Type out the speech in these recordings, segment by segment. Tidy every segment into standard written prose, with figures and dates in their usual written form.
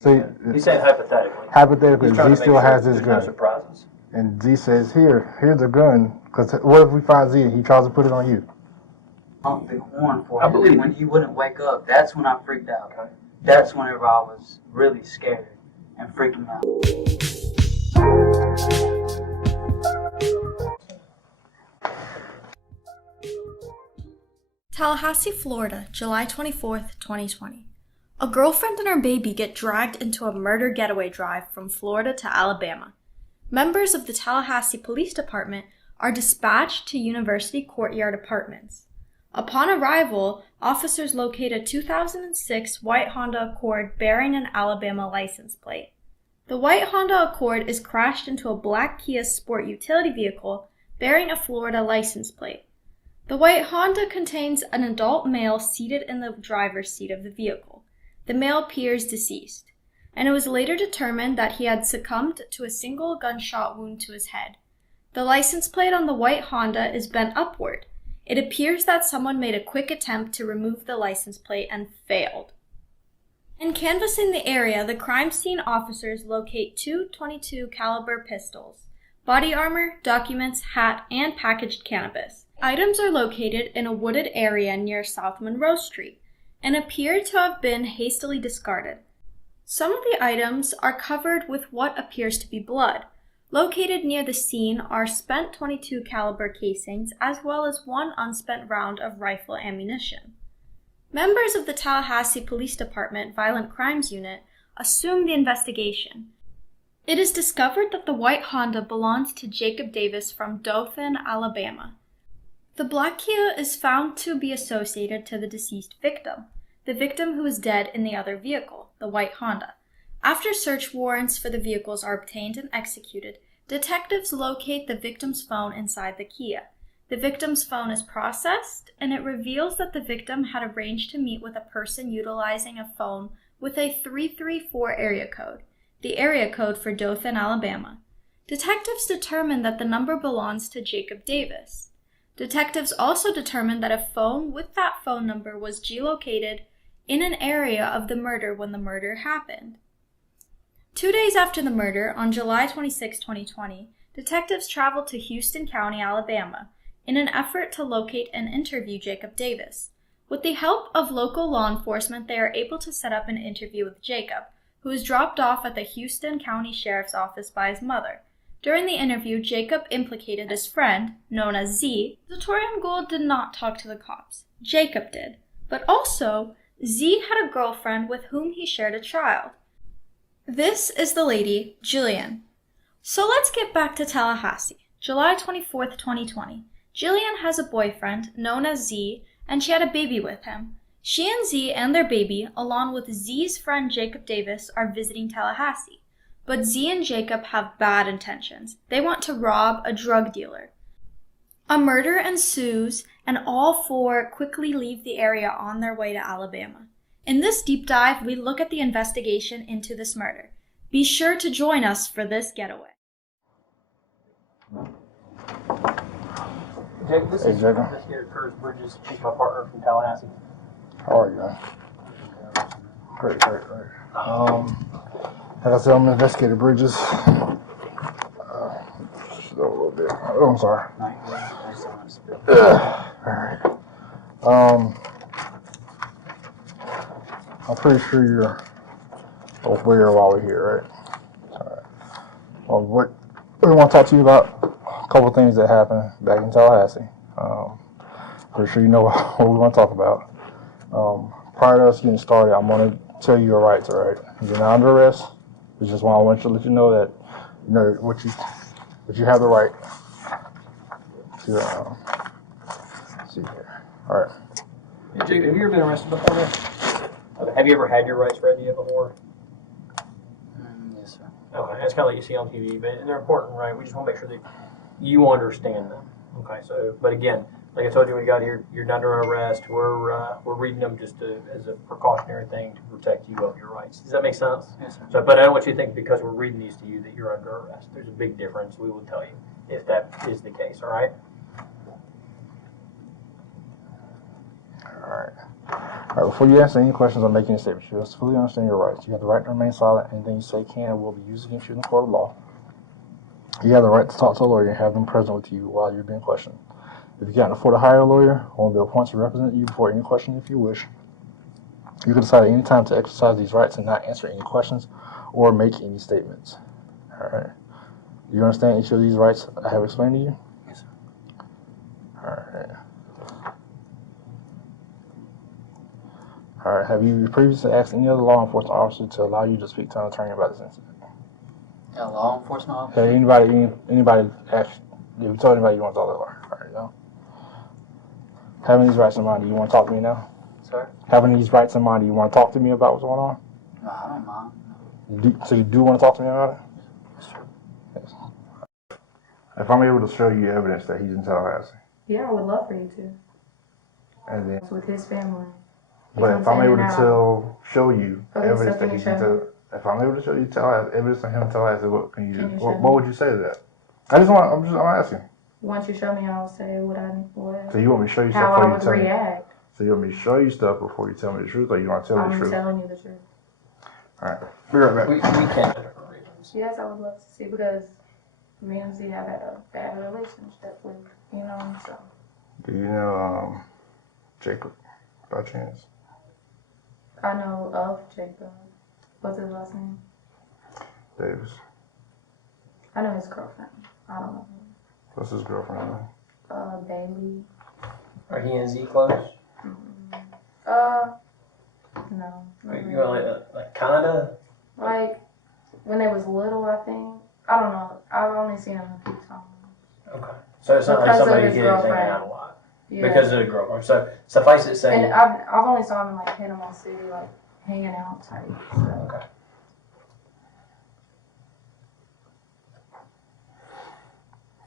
See, He's saying hypothetically. hypothetically, He's trying Z to make still sure has his there's no gun. surprises. And Z says, here's a gun. Because what if we find Z and he tries to put it on you? Honk the horn for I him. believe And when he wouldn't wake up, that's when I freaked out. Okay. That's whenever I was really scared and freaking out. Tallahassee, Florida, July 24th, 2020. A girlfriend and her baby get dragged into a murder getaway drive from Florida to Alabama. Members of the Tallahassee Police Department are dispatched to University Courtyard Apartments. Upon arrival, officers locate a 2006 white Honda Accord bearing an Alabama license plate. The white Honda Accord is crashed into a black Kia Sport utility vehicle bearing a Florida license plate. The white Honda contains an adult male seated in the driver's seat of the vehicle. The male appears deceased, and it was later determined that he had succumbed to a single gunshot wound to his head. The license plate on the white Honda is bent upward. It appears that someone made a quick attempt to remove the license plate and failed. In canvassing the area, the crime scene officers locate two .22 caliber pistols, body armor, documents, hat, and packaged cannabis. Items are located in a wooded area near South Monroe Street and appear to have been hastily discarded. Some of the items are covered with what appears to be blood. Located near the scene are spent .22 caliber casings as well as one unspent round of rifle ammunition. Members of the Tallahassee Police Department Violent Crimes Unit assume the investigation. It is discovered that the white Honda belongs to Jacob Davis from Dothan, Alabama. The black Kia is found to be associated to the deceased victim, the victim who is dead in the other vehicle, the white Honda. After search warrants for the vehicles are obtained and executed, detectives locate the victim's phone inside the Kia. The victim's phone is processed, and it reveals that the victim had arranged to meet with a person utilizing a phone with a 334 area code, the area code for Dothan, Alabama. Detectives determined that the number belongs to Jacob Davis. Detectives also determined that a phone with that phone number was geolocated in an area of the murder when the murder happened. 2 days after the murder, on July 26, 2020, detectives traveled to Houston County, Alabama, in an effort to locate and interview Jacob Davis. With the help of local law enforcement, they are able to set up an interview with Jacob, who is dropped off at the Houston County Sheriff's Office by his mother. During the interview, Jacob implicated his friend, known as Z. Zatoriyan Gould did not talk to the cops. Jacob did. But also, Z had a girlfriend with whom he shared a child. This is the lady, Jillian. So let's get back to Tallahassee. July 24th, 2020. Jillian has a boyfriend, known as Z, and she had a baby with him. She and Z and their baby, along with Z's friend Jacob Davis, are visiting Tallahassee. But Z and Jacob have bad intentions. They want to rob a drug dealer. A murder ensues, and all four quickly leave the area on their way to Alabama. In this deep dive, we look at the investigation into this murder. Be sure to join us for this getaway. Jake, this Hey, is Jacob. Investigator Curtis Bridges. He's my partner from Tallahassee. How are you, man? Great. Like I said, I'm Investigator Bridges. Just a little bit. Oh, I'm sorry. Alright. I'm pretty sure you're aware while we're here, right? Alright. Well, what we want to talk to you about a couple things that happened back in Tallahassee. Pretty sure you know what we want to talk about. Prior to us getting started, I'm going to tell you your rights, all right? You're not under arrest. It's just why I want you to let you know that you know what you have the right to see here. All right. Hey, Jake, have you ever been arrested before this? Have you ever had your rights read to you before? Yes, sir. Okay, that's kind of like you see on TV, but they're important, right? We just want to make sure that you understand them. Okay, so, but again, like I told you when you got here, you're not under arrest. We're reading them just as a precautionary thing to protect you of your rights. Does that make sense? Yes, sir. So, but I don't want you to think because we're reading these to you that you're under arrest. There's a big difference. We will tell you if that is the case. All right. Alright. Alright, before you answer any questions or make any statements, you must fully understand your rights. You have the right to remain silent. Anything you say can and will be used against you in the court of law. You have the right to talk to a lawyer and have them present with you while you're being questioned. If you can't afford to hire a lawyer, one will be appointed to represent you before any question if you wish. You can decide at any time to exercise these rights and not answer any questions or make any statements. Alright. Do you understand each of these rights I have explained to you? Yes, sir. Alright. Alright, have you previously asked any other law enforcement officer to allow you to speak to an attorney about this incident? A law enforcement officer? Have anybody asked, have you told anybody you want to talk to a lawyer? Alright, no. Having these rights in mind, do you want to talk to me now? Sir? Having these rights in mind, do you want to talk to me about what's going on? No, I don't mind. So you do want to talk to me about it? Yes, sir. Yes. If I'm able to show you evidence that he's in Tallahassee, Yeah, I would love for you to. and then, It's with his family. He but comes if I'm in able and to out. show you Okay, evidence so that can he's you in show me? Tallahassee, if I'm able to show you evidence of him in Tallahassee, what can you do? Can you show What me? would you say to that? I'm asking. Once you show me, I'll say what. So you want me to show you How stuff I before you would tell me? react. So you want me to show you stuff before you tell me the truth, or you want to tell me the I'm truth? telling you the truth. All right, be right back. We can for different reasons. Yes, I would love to see because me and Z have had a bad relationship with, so. Do you know Jacob by chance? I know of Jacob. What's his last name? Davis. I know his girlfriend. I don't know What's his girlfriend name? Bailey. Are he and Z close? No. not You want like kinda? Like, when they was little, I think. I don't know. I've only seen him a few times. Okay. So it's not like Because of somebody his who gets hanging girlfriend. out a lot. Yeah. Because of the girlfriend. So suffice it And saying. I've only saw him in like Panama City, like hanging out type. So. Okay.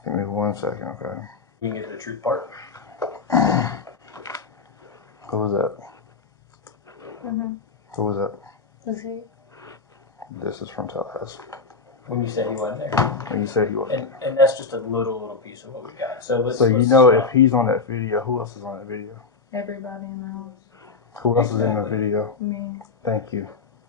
Give me 1 second, okay? You can get to the truth part. Who was that? Mhm. Who was that? Is he? This is from Tallahassee. When you said he wasn't there. And you said he was. And that's just a little piece of what we got. So let's. So you let's know stop. if he's on that video, who else is on that video? Everybody in the house. Who else is in the Exactly. video? Me. Thank you.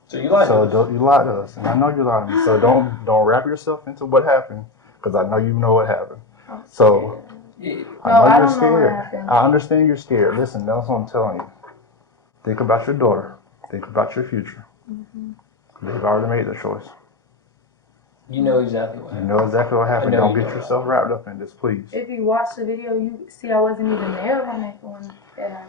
So you lied. So to us. you lied to us, and I know you lied to me. So don't wrap yourself into what happened, because I know you know what happened. I'm So scared. Yeah. I No, know I you're don't know what scared. happened. I understand you're scared. Listen, that's what I'm telling you. Think about your daughter. Think about your future. They've already made their choice. You know exactly what You happened. know exactly what happened. I know Don't you get know yourself wrapped up in this, please. If you watch the video, you see I wasn't even there when it happened. Well,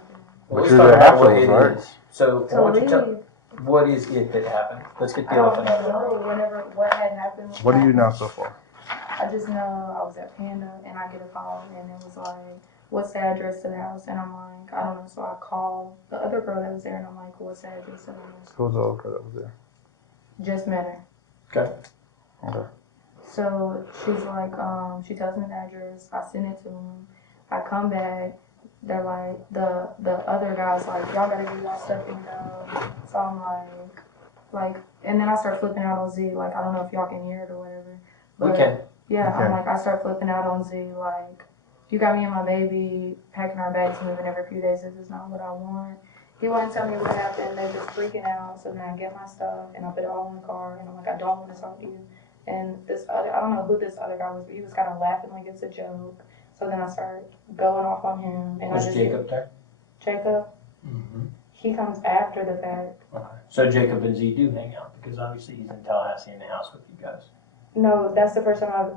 But let's you're talk there about what afterwards, it right? is. So To why don't you tell leave. what is it that happened? Let's get I the don't elephant out of the room. know whenever what had happened. What do you know so far? I just know I was at Panda and I get a call and it was like, what's the address to the house? And I'm like, I don't know. So I call the other girl that was there and I'm like, what's the address to the house? Who was the other girl that was there? Just met her. Okay. Okay. So she's like, she tells me the address. I send it to them. I come back. They're like, the other guy's like, y'all gotta get y'all stuff and go. So I'm like, and then I start flipping out on Z. Like, I don't know if y'all can hear it or whatever. We But can. yeah, Okay. I'm like, I start flipping out on Z. Like, you got me and my baby packing our bags, moving every few days. This is not what I want. He wouldn't tell me what happened. They're just freaking out. So then I get my stuff and I put it all in the car. And I'm like, I don't want to talk to you. And this other, I don't know who this other guy was, but he was kind of laughing like it's a joke. So then I started going off on him. And Was I just Jacob there? Jacob, Mm-hmm. he comes after the fact. Okay. So Jacob and Z do hang out because obviously he's in Tallahassee in the house with you guys. No, that's the first time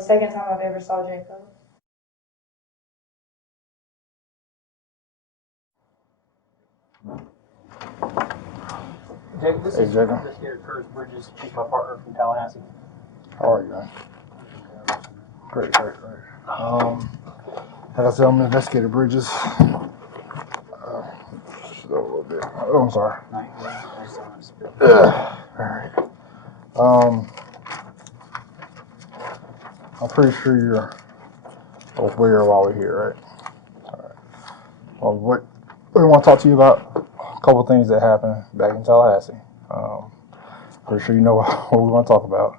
second time I've ever saw Jacob. Jacob, this Hey, is Jacob. this here Curtis Bridges. She's my partner from Tallahassee. How are you, man? Great. Like I said, I'm investigator Bridges. Just a little bit. Oh, I'm sorry. Alright. I'm pretty sure you're aware why we're here, right? Alright. Well, what we want to talk to you about a couple of things that happened back in Tallahassee. Pretty sure you know what we want to talk about.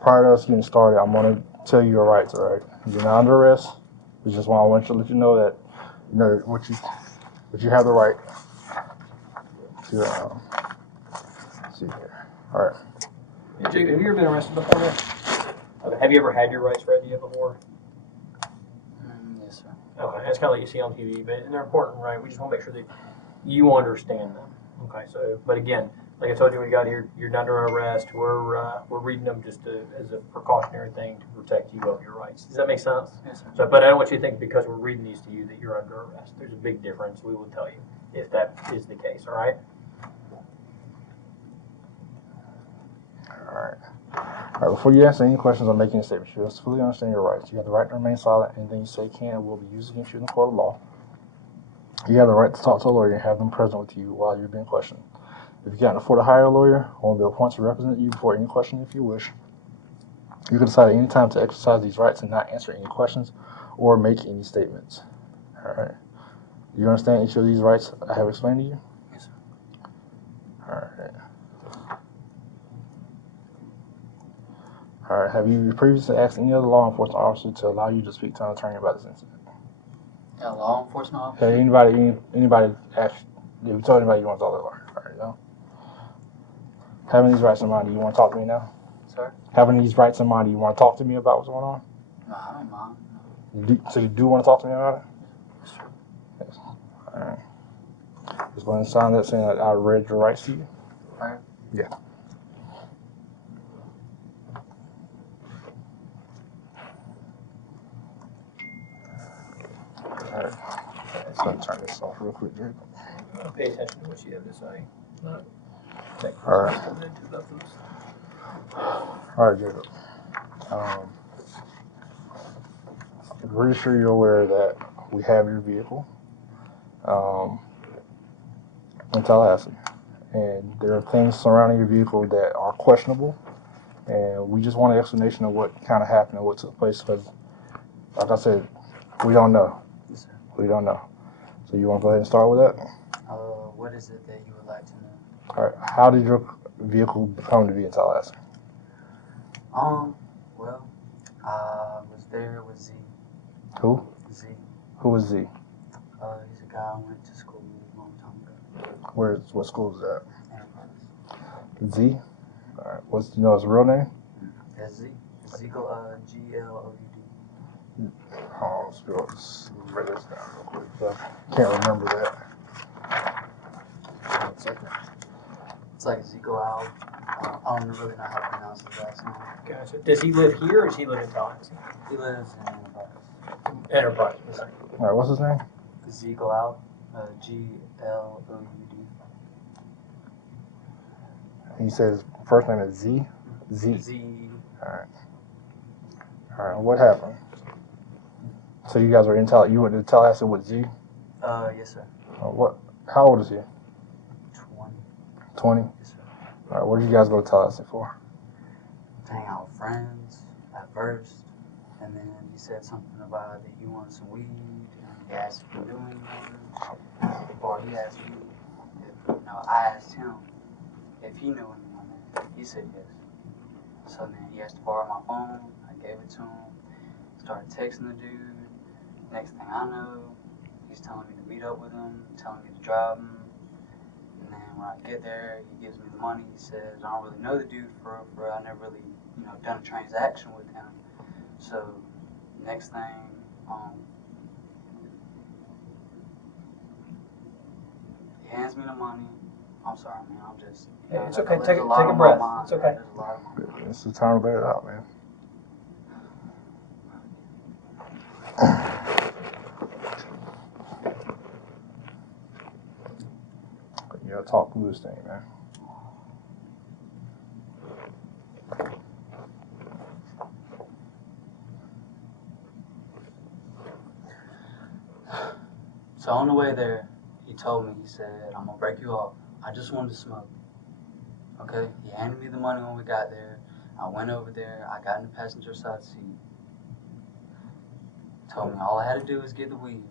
Prior to us getting started, I'm going to tell you your rights, all right? You're not under arrest. It's just why I want to let you know that, you know, what you But you have the right to, see here. All right. Hey, Jake, have you ever been arrested before, man? Okay. Have you ever had your rights read to you before? Yes, sir. Okay, that's kind of like you see on TV, but they're important, right? We just want to make sure that you understand them. Okay, so, but again, like I told you when you got here, you're under arrest. We're reading them just as a precautionary thing to protect you of your rights. Does that make sense? Yes, sir. So, but I don't want you to think because we're reading these to you that you're under arrest. There's a big difference. We will tell you if that is the case. All right. All right. All right. Before you answer any questions or make any statements, you must fully understand your rights. You have the right to remain silent. Anything you say can and will be used against you in the court of law. You have the right to talk to a lawyer and have them present with you while you're being questioned. If you can't afford to hire a lawyer, one will be appointed to represent you before any question if you wish. You can decide at any time to exercise these rights and not answer any questions or make any statements. All right. Do you understand each of these rights I have explained to you? Yes, sir. All right. All right. Have you previously asked any other law enforcement officer to allow you to speak to an attorney about this incident? A law enforcement officer? Hey, anybody asked? Have you told anybody you want to talk to a lawyer? All right, no. Having these rights in mind, do you want to talk to me now? Sir? Having these rights in mind, do you want to talk to me about what's going on? No, I don't mind. So you do want to talk to me about it? Yes, sir. Yes. All right. Just going to sign that saying that I read your rights to you. All right. Yeah. All right. So I'm turn this off real quick, Jacob. Pay attention to what you have to say. Not take All right. All right, Jacob. I'm pretty sure you're aware that we have your vehicle in Tallahassee, and there are things surrounding your vehicle that are questionable, and we just want an explanation of what kind of happened and what took place, because, like I said, we don't know. Yes, sir. We don't know. So you want to go ahead and start with that? What is it that you would like to know? All right. How did your vehicle come to be in Tallahassee? Well, I was there with Z. Who? Z. Who was Z? He's a guy I went to school with a long time ago. What school is that? Enterprise. Z? All right. Do you know his real name? That's Z. G-L-O-U-D. Oh, let's write this down real quick. I can't remember that. 1 second. It's like Ezekiel Al. I don't really know how to pronounce his last name. Gotcha. Does he live here or does he live in Tallahassee? He lives in Enterprise. Enterprise. All right. What's his name? Ezekiel Al. G-L-O-U-D. He says first name is Z. Z. Z. All right. All right. What happened? So you guys were in You went to Tallahassee with Z. Yes, sir. What? How old is he? 20. 20. Yes, sir. All right. What did you guys go to Tallahassee for? Hang out with friends at first, and then he said something about that you wanted some weed, and he asked if you knew anyone, or he asked me I asked him if he knew anyone there. He said yes. So then he asked to borrow my phone. I gave it to him. Started texting the dude. Next thing I know, he's telling me to meet up with him, telling me to drive him. And then when I get there, he gives me the money. He says, I don't really know the dude for real. I never really, done a transaction with him. So next thing, he hands me the money. I'm sorry, man. I'm just. It's okay. Take a breath. It's okay. There's a lot of my mind. It's the time to let it out, man. You gotta talk through this thing, man. So on the way there, he told me, he said, I'm gonna break you off. I just wanted to smoke. Okay? He handed me the money when we got there. I went over there. I got in the passenger side seat. Told me all I had to do was get the weed.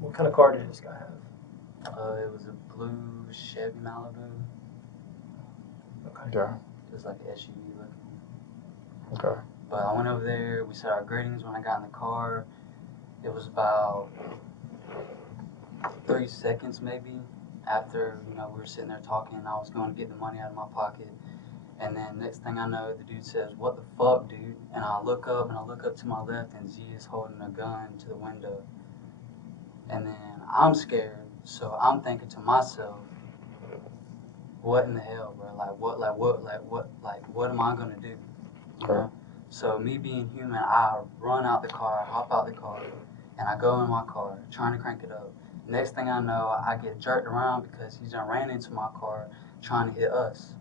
What kind of car did this guy have? It was a blue Chevy Malibu. Okay. Yeah. Just like an SUV looking. Okay. But I went over there. We said our greetings when I got in the car. It was about 3 seconds maybe after, you know, we were sitting there talking and I was going to get the money out of my pocket. And then next thing I know, the dude says, "What the fuck, dude?" And I look up to my left and Z is holding a gun to the window. And then I'm scared, so I'm thinking to myself, what in the hell, bro? What am I gonna do? You know? So me being human, I run out the car, hop out the car, and I go in my car, trying to crank it up. Next thing I know, I get jerked around because he's done ran into my car, trying to hit us.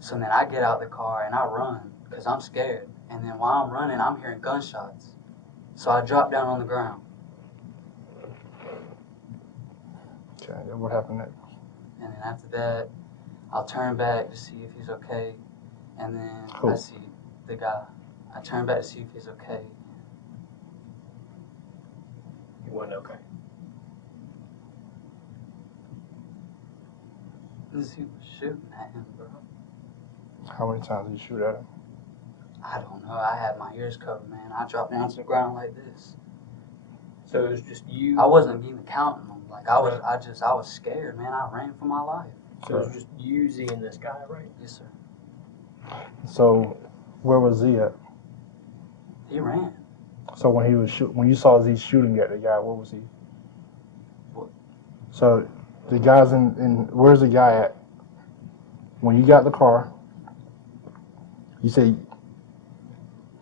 So then I get out the car and I run, because I'm scared. And then while I'm running, I'm hearing gunshots. So I drop down on the ground. Okay, then what happened next? And then after that, I'll turn back to see if he's okay. And then I see the guy. I turn back to see if he's okay. He wasn't okay. He was shooting at him, bro. How many times did you shoot at him? I don't know. I had my ears covered, man. I dropped down to the ground like this. So it was just you. I wasn't even counting them. Like I was scared, man. I ran for my life. So it was just you, Z, and this guy, right? Yes, sir. So, where was Z at? He ran. So when you saw Z shooting at the guy, where was he? What? So the guy's in where's the guy at? When you got the car, you say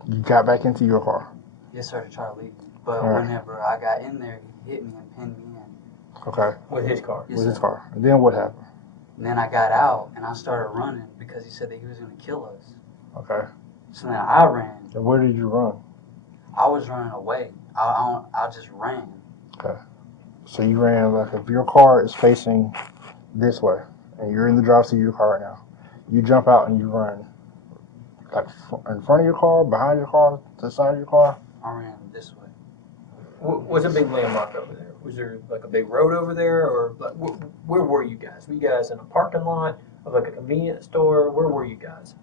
you got back into your car. Yes, sir, to try to leave. But Right. whenever I got in there, he hit me and pinned me in. Okay. With his car. Yes, With his sir. car. And then what happened? And then I got out and I started running because he said that he was going to kill us. Okay. So then I ran. And where did you run? I was running away. I just ran. So you ran like if your car is facing this way and you're in the driver's seat of your car right now, you jump out and you run like in front of your car, behind your car, to the side of your car. I ran this way. What's a big landmark over there? Was there like a big road over there, or like, where were you guys? Were you guys in a parking lot of like a convenience store? Where were you guys?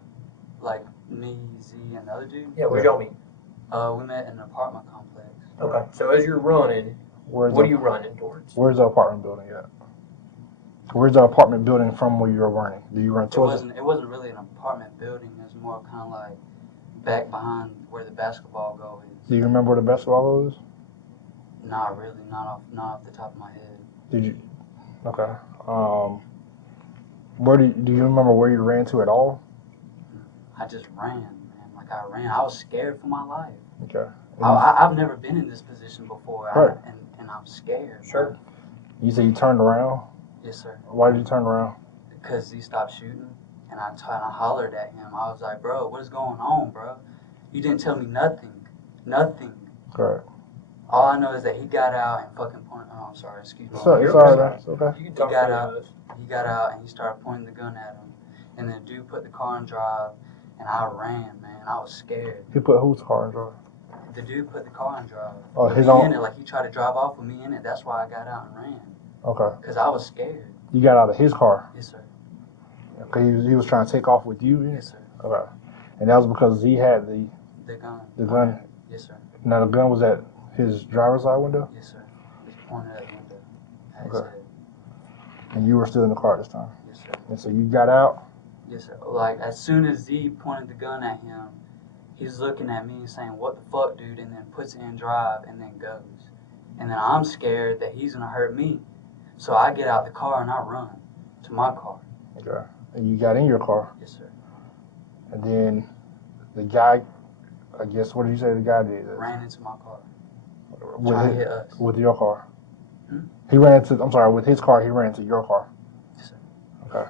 Like me, Z, and the other dude. Yeah, where'd y'all meet? We met in an apartment complex. Okay, so as you're running, what are you running towards? Where's the apartment building at? Where's the apartment building from where you were running? Do you run towards it? It wasn't really an apartment building. It was more kind of like back behind where the basketball goal is. Do you remember where the basketball goal is? Not really. Not off the top of my head. Did you? Okay. Where do you remember where you ran to at all? I just ran, man. Like I ran. I was scared for my life. Okay. I've never been in this position before, Right. and I'm scared. Sure. You said you turned around. Yes, sir. Why did you turn around? Because he stopped shooting, and I hollered at him. I was like, "Bro, what is going on, bro? You didn't tell me nothing. Nothing." Correct. All I know is that he got out and fucking pointed. Oh, I'm sorry. Excuse me. It's all You're right. okay. Man. It's okay. You can talk got to out. us. He got out and he started pointing the gun at him, and then the dude put the car in drive, and I ran, man. I was scared. He put whose car in drive? The dude put the car in drive. Oh, With his me own. in it, like he tried to drive off with me in it. That's why I got out and ran, Okay. because I was scared. You got out of his car. Yes, sir. Okay. He was trying to take off with you. Yes, sir. Okay. And that was because he had the gun. gun. Yes, sir. Now the gun was at his driver's side window, Yes, sir. He was pointed at the window. At his Okay. head. and you were still in the car at this time. Yes, sir. And so you got out. Yes, sir. Like as soon as Z pointed the gun at him, he's looking at me and saying, "What the fuck, dude?" And then puts it in drive and then goes. And then I'm scared that he's gonna hurt me, so I get out the car and I run to my car. Okay. And you got in your car, Yes, sir. and then the guy, I guess, what did you say the guy did? Ran into my car. With Trying to his- hit us. With your car. Hmm? He ran into. I'm sorry. With his car, he ran into your car. Yes, sir. Okay.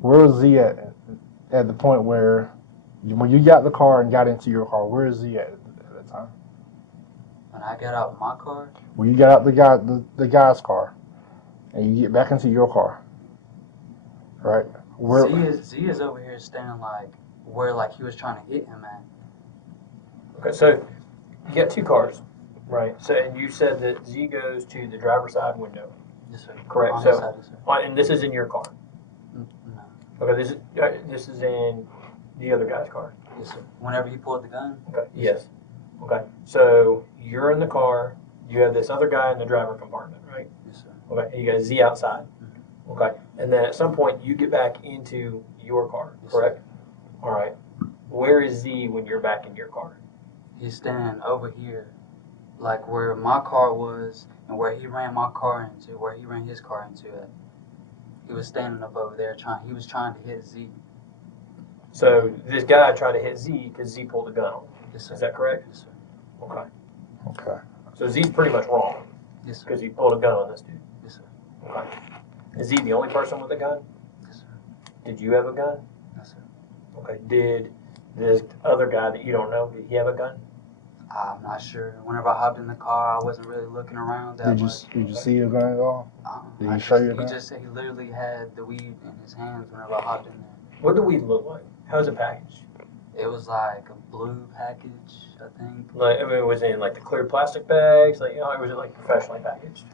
Where was Z at the point where, when you got the car and got into your car? Where is Z at that time? When I got out of my car, When you got out the guy's car, and you get back into your car, right? Where? Z is over here standing like where like he was trying to hit him at. Okay, so you got two cars, right? So and you said that Z goes to the driver's side window, Yes, sir. correct? On So his side, yes, sir. and this is in your car. No. Okay, this is in the other guy's car. Yes, sir. Whenever he pulled the gun, Okay. Yes. Okay. So you're in the car. you have this other guy in the driver compartment, right? Yes, sir. Okay, and you got Z outside. Okay, and then at some point you get back into your car, Yes, correct? All right. Where is Z when you're back in your car? He's standing over here, like where my car was and where he ran my car into, where he ran his car into it. He was standing up over there he was trying to hit Z. So this guy tried to hit Z because Z pulled a gun on him. Yes, sir. Is that correct? Yes, sir. Okay. Okay. So Z's pretty much wrong Yes, sir. because he pulled a gun on this dude. Yes, sir. Okay. Is he the only person with a gun? Yes, sir. Did you have a gun? Yes, sir. Okay. Did this other guy that you don't know, did he have a gun? I'm not sure. Whenever I hopped in the car, I wasn't really looking around that Did you much. did you see your gun at all? Did he show you a gun? He just said he literally had the weed in his hands whenever I hopped in there. What did the weed look like? How was it packaged? It was like a blue package, I think. Like, I mean, was it in like the clear plastic bags? Like, or was it like professionally packaged?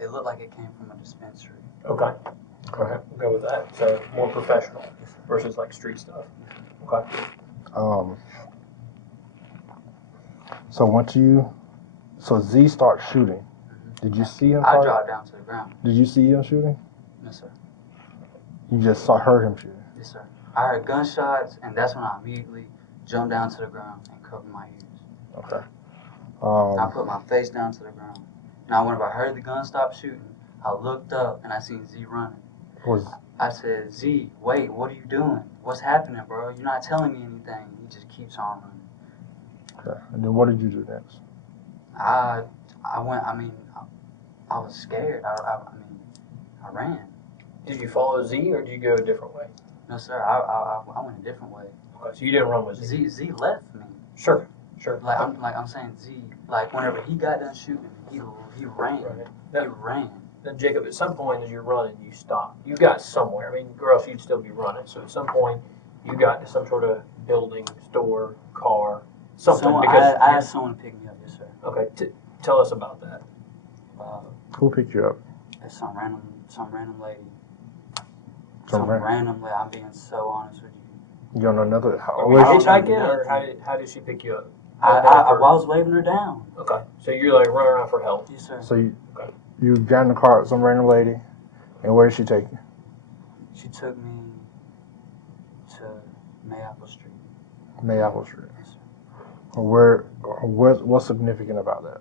It looked like it came from a dispensary. Okay. Okay. We'll go with that. So more professional versus like street stuff. Okay. So Z starts shooting. Did you see him? I dropped down to the ground. Did you see him shooting? Yes, sir. You just heard him shooting. Yes, sir. I heard gunshots, and that's when I immediately jumped down to the ground and covered my ears. Okay. I put my face down to the ground. Now, whenever I heard the gun stop shooting, I looked up and I seen Z running. I said, Z, wait, what are you doing? What's happening, bro? You're not telling me anything. He just keeps on running. Okay. And then what did you do next? I was scared. I ran. Did you follow Z or did you go a different way? No, sir. I went a different way. Okay. So you didn't run with Z. Z left me. Sure. Sure. I'm saying Z. Like whenever he got done shooting, he ran. Right. He ran. Then Jacob, at some point as you're running, you stop. You got somewhere. I mean, or else you'd still be running. So at some point, you got to some sort of building, store, car, something. I asked someone to pick me up. Yes, sir. Okay. Tell us about that. Who picked you up? It's some random lady. Some random lady. I'm being so honest with you. You don't know nothing. Are we hitchhiking, or how did she pick you up? I was waving her down. Okay. So you're like running around for help. Yes, sir. So you got in the car with some random lady, and where did she take you? She took me to Mayapple Street. Mayapple Street. Yes, sir. What's significant about that?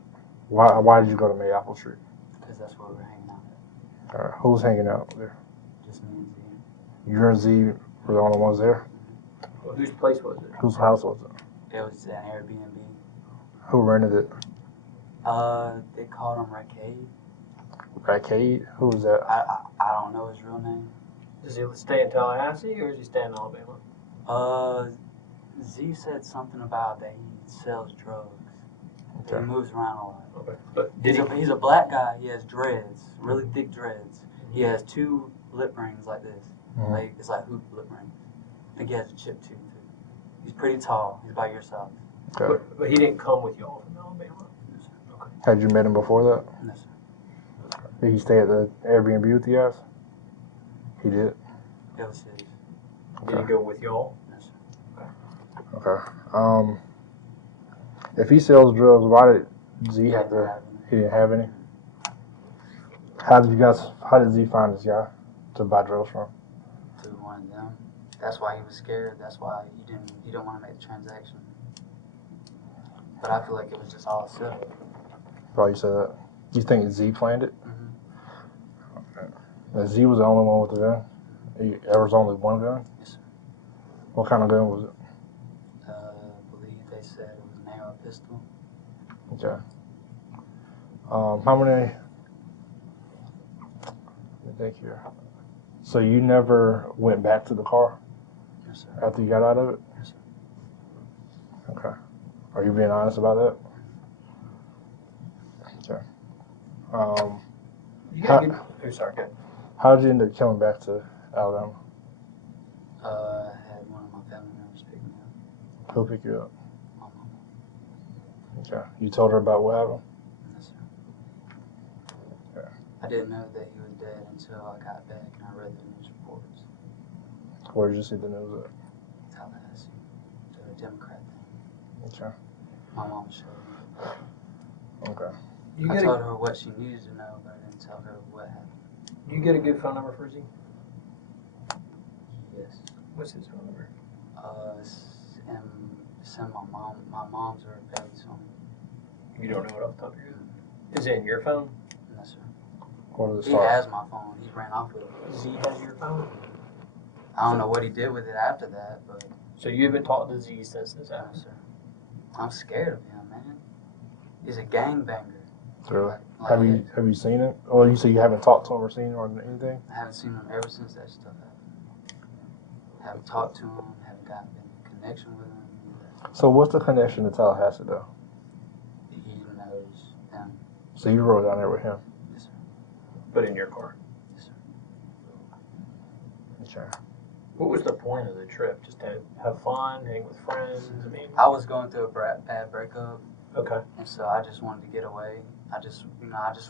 Why did you go to Mayapple Street? Because that's where we were hanging out at. Who's hanging out there? Just me and Z. You and Z were the only ones there? Well, whose place was it? Whose house was it? It was an Airbnb. Who rented it? They called him Rackade. Rackade? Who was that? I don't know his real name. Does he stay in Tallahassee or does he stay in Alabama? Z said something about that he sells drugs. Okay. He moves around a lot. Okay. But He's a black guy. He has dreads, really thick dreads. He has 2 lip rings like this. Mhm. Like it's like hoop lip rings. I think he has a chip tooth too. He's pretty tall. He's about your size. Okay. But he didn't come with y'all from Alabama. No, sir. Okay. Had you met him before that? No, sir. Did he stay at the Airbnb with you guys? He did? It was his. Did he go with y'all? No, sir. Okay. If he sells drugs, why did Z He have didn't to? have any. He didn't have any. How did Z find this guy to buy drugs from? Through one of them. That's why he was scared. That's why he didn't want to make the transaction. But I feel like it was just all set up. Why you said that? You think Z planned it? Mm-hmm. That Z was the only one with the gun? There was only one gun? Yes, sir. What kind of gun was it? I believe they said it was an AR pistol. Okay. How many? Let me think here. So you never went back to the car Yes, sir. after you got out of it? Yes, sir. Okay. Are you being honest about that? Okay. You got good. Oh, sorry. Good. How did you end up coming back to Alabama? I had one of my family members pick me up. Who picked you up? My mom. Okay. You told her about what happened? Yes, sir. Yeah. I didn't know that he was dead until I got back and I read the news reports. Where did you see the news at? Tallahassee, the Democrat thing. Okay. My mom showed me. Okay. You I get told a, her what she needed to know, but I didn't tell her what happened. you get a good phone number for Z? Yes. What's his phone number? It's in my mom's or Bailey's phone. You don't know it off the top of your head. Is it in your phone? No, sir. What does it He start? has my phone. He ran off with it. Z has your phone? I don't know what he did with it after that, but So you haven't talked to Z since this no, happened? sir. I'm scared of him, man. He's a gangbanger. Really? Like, Have you seen it? Or you say you haven't talked to him or seen him or anything? I haven't seen him ever since that stuff happened. Haven't talked to him. Haven't gotten any connection with him. So what's the connection to Tallahassee though? He knows him. So you rode down there with him? Yes, sir. But in your car. Yes, sir. Okay. What was the point of the trip? Just to have fun, hang with friends? I mean, I was going through a bad breakup, okay. and so I just wanted to get away. I just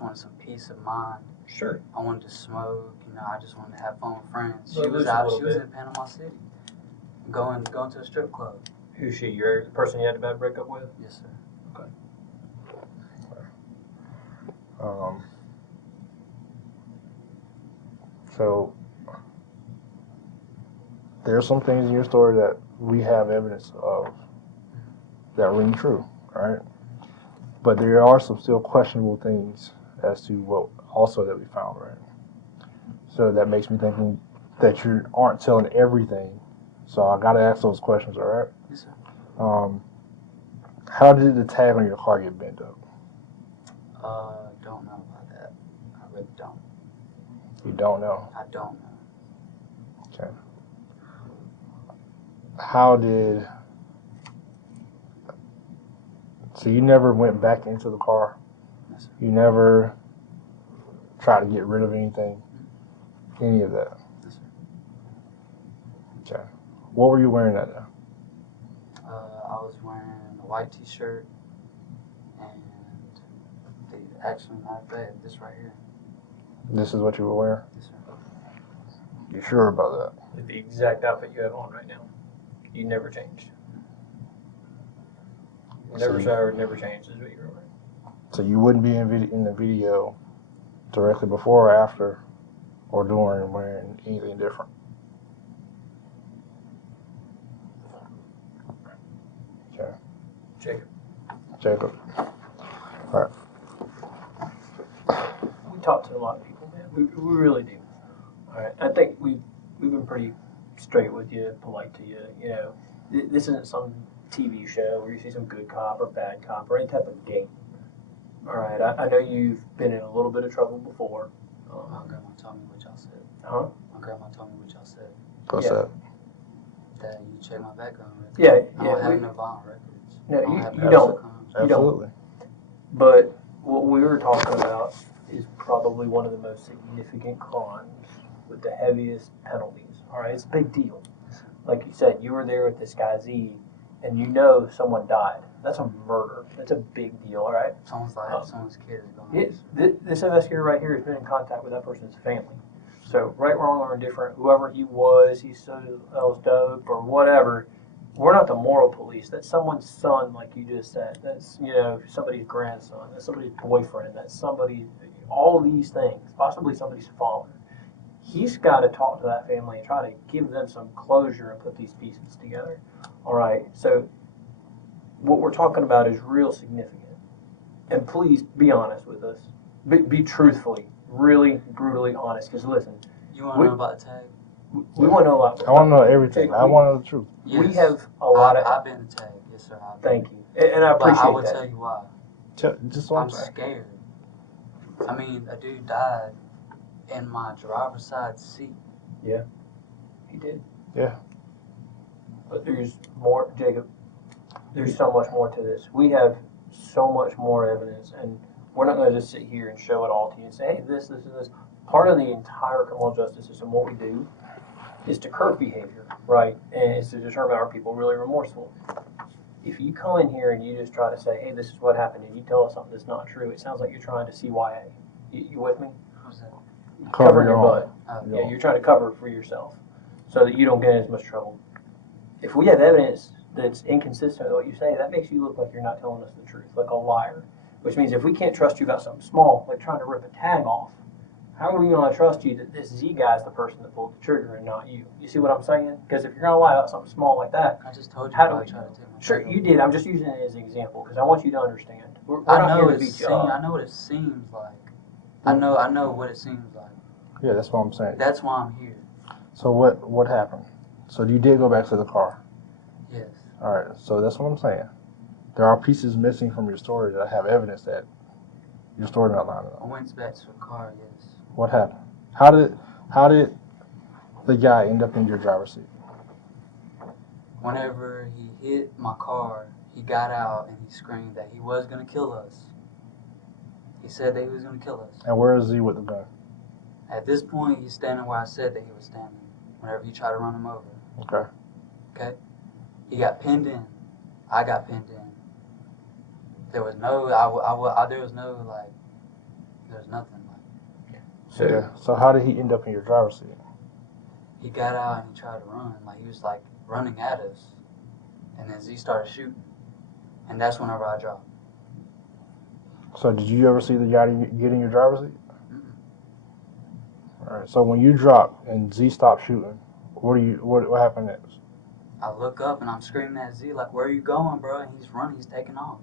wanted some peace of mind. Sure. I wanted to smoke. I just wanted to have fun with friends. She Well, was lose a out. little She was bit. in Panama City, going to a strip club. Who's she? You're the person you had a bad breakup with? Yes, sir. So there's some things in your story that we have evidence of that ring true, right? But there are some still questionable things as to what also that we found, right? So that makes me thinking that you aren't telling everything. So I gotta ask those questions, all right? Yes, sir. How did the tag on your car get bent up? Don't know about that. I really don't. You don't know. I don't know. Okay. How did? So you never went back into the car? Yes, sir. You never tried to get rid of anything? Any of that? Yes, sir. Okay. What were you wearing that day? I was wearing a white T-shirt and actually, matter of fact, this right here. This is what you were wearing? Yes, sir. You sure about that? The exact outfit you have on right now. You never changed. Never See. showered, never changed is what you were wearing. So you wouldn't be in the video directly before or after or during wearing anything different? Okay. Jacob. All right. We talk to a lot of people, man. We really do. All right. I think we've been pretty straight with you, polite to you. You know, this isn't some TV show where you see some good cop or bad cop or any type of game. All right. I know you've been in a little bit of trouble before. My grandma told me what y'all said. Huh? My grandma told me what y'all said. What's Yeah. that? That you check my background record. Yeah. I don't Yeah. have no violent records. No, I don't you have don't. no crimes. You don't. Absolutely. But what we were talking about is probably one of the most significant crimes with the heaviest penalties. All right, it's a big deal. Like you said, you were there with this guy Z, and you know someone died. That's a murder. That's a big deal. All right. Someone's life, someone's kid is going. This investigator right here has been in contact with that person's family. So right, wrong, or indifferent, whoever he was, he sells dope or whatever. We're not the moral police. That's someone's son, like you just said. That's, you know, somebody's grandson. That's somebody's boyfriend. That's somebody. All these things. Possibly somebody's father. He's got to talk to that family and try to give them some closure and put these pieces together. All right. So what we're talking about is real significant. And please be honest with us. Be truthfully, really brutally honest. Because listen, You want to know about the tag? we want to know a lot. I want to know everything. Jacob, I want to know the truth. We Yes. have a lot of. I've been the tag. Yes, sir. I've been. Thank you, and I But appreciate I will that. tell you why. Just what I'm I'm saying. scared. I mean, a dude died in my driver's side seat. He did. Yeah. But there's more, Jacob. There's so much more to this. We have so much more evidence, and we're not going to just sit here and show it all to you and say, hey, this, and this. Part of the entire criminal justice system, what we do, is to curb behavior, right? And it's to determine are people really remorseful. If you come in here and you just try to say, hey, this is what happened, and you tell us something that's not true, it sounds like you're trying to CYA. You with me? What's that? Covering your butt. your Yeah, you're trying to cover it for yourself so that you don't get in as much trouble. If we have evidence that's inconsistent with what you say, that makes you look like you're not telling us the truth, like a liar. Which means if we can't trust you about something small, like trying to rip a tag off, how are we going to trust you that this Z guy is the person that pulled the trigger and not you? You see what I'm saying? Because if you're going to lie about something small like that, I just told you how do about we? trying to take my Sure, shirt you off. did. I'm just using it as an example because I want you to understand. We're I not know here to beat you up. I know what it seems like. I know what it seems like. Yeah, that's what I'm saying. That's why I'm here. So what happened? So you did go back to the car. Yes. All right. So that's what I'm saying. There are pieces missing from your story that have evidence that your story not lining I up. went back to the car, yes. What happened? How did the guy end up in your driver's seat? Whenever he hit my car, he got out and he screamed that he was going to kill us. He said that he was going to kill us. And where is he with the gun? At this point, he's standing where I said that he was standing. Whenever you try to run him over. Okay. Okay? He got pinned in. I got pinned in. There was no, there was nothing. So Okay. So how did he end up in your driver's seat? He got out and he tried to run. Like, he was, like, running at us. And then Z started shooting. And that's whenever I dropped. So did you ever see the guy get in your driver's seat? Mm-mm. All right. So when you dropped and Z stopped shooting, what happened next? I look up and I'm screaming at Z, like, where are you going, bro? And he's running, he's taking off.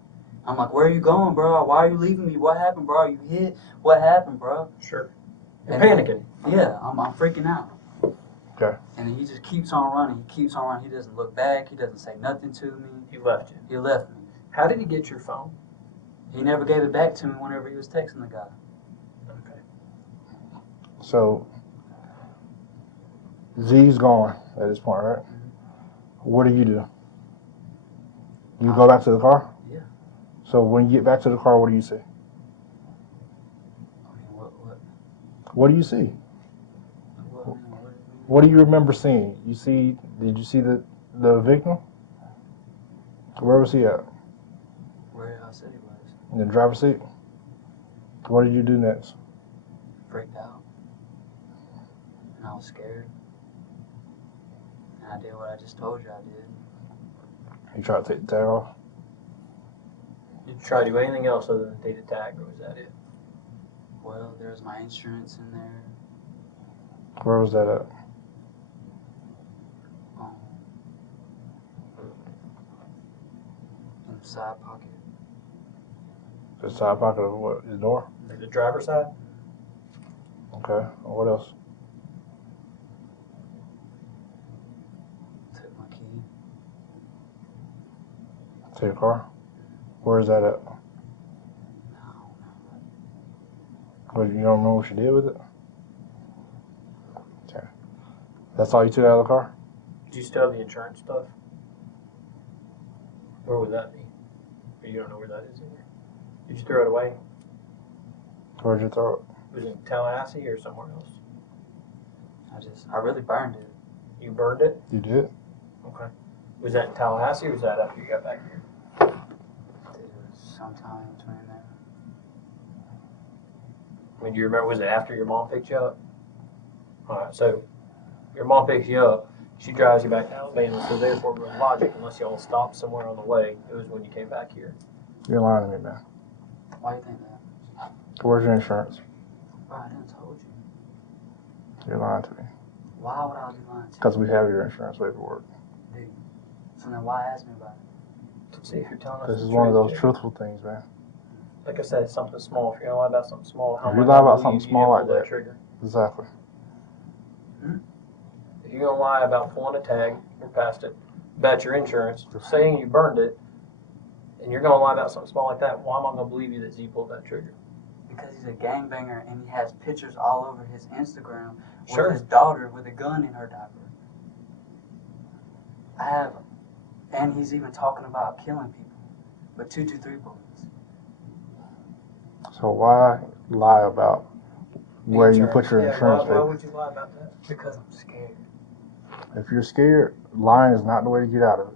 I'm like, where are you going, bro? Why are you leaving me? What happened, bro? Are you hit? What happened, bro? sure, you're And panicking. Yeah, I'm freaking out. Okay. And then he just keeps on running. He keeps on running. He doesn't look back. He doesn't say nothing to me. He left you. He left me. How did he get your phone? He never gave it back to me whenever he was texting the guy. Okay. So Z's gone at this point, right? What do? You go back to the car? Yeah. So when you get back to the car, what do you see? I mean, what? What do you see? What do you remember seeing? Did you see the victim? Where was he at? Where I said he was. In the driver's seat? What did you do next? Freaked out. And I was scared. And I did what I just told you I did. You tried to take the tag off? Did you try to do anything else other than take the tag, or was that it? Well, there's my insurance in there. Where was that at? In the side pocket. The side pocket of what? The door? Like the driver's side? Okay. What else? Took my key. To your car? Where is that at? No. What, you don't remember what you did with it? Okay. That's all you took out of the car? Did you still have the insurance stuff? Where would that be? Or you don't know where that is either. Did you throw it away? Where'd you throw it? Was it in Tallahassee or somewhere else? I really burned it. You burned it? You did? Okay. Was that in Tallahassee or was that after you got back here? It was sometime between there. I mean, do you remember, was it after your mom picked you up? Alright, so your mom picks you up, she drives you back to Alabama, so therefore with logic, unless y'all stopped somewhere on the way, it was when you came back here. You're lying to me, man. Why do you think that? Where's your insurance? Bro, I didn't told you. You're lying to me. Why would I be lying to you? Because we have your insurance paperwork. Dude. So then why ask me about it? To see if you're telling us This the is one of truth, those Jay. truthful things, man. Like I said, it's something small. If you're gonna lie about something small, how If am you I lie gonna about believe something you small didn't like pull that. trigger? Exactly. If you're gonna lie about pulling a tag, you're past it, about your insurance, saying you burned it, and you're gonna lie about something small like that, why am I gonna believe you that Z pulled that trigger? Because he's a gangbanger and he has pictures all over his Instagram with Sure. his daughter with a gun in her diaper. And he's even talking about killing people with 223 bullets. So why lie about where you put your insurance Why paper? would you lie about that? Because I'm scared. If you're scared, lying is not the way to get out of it.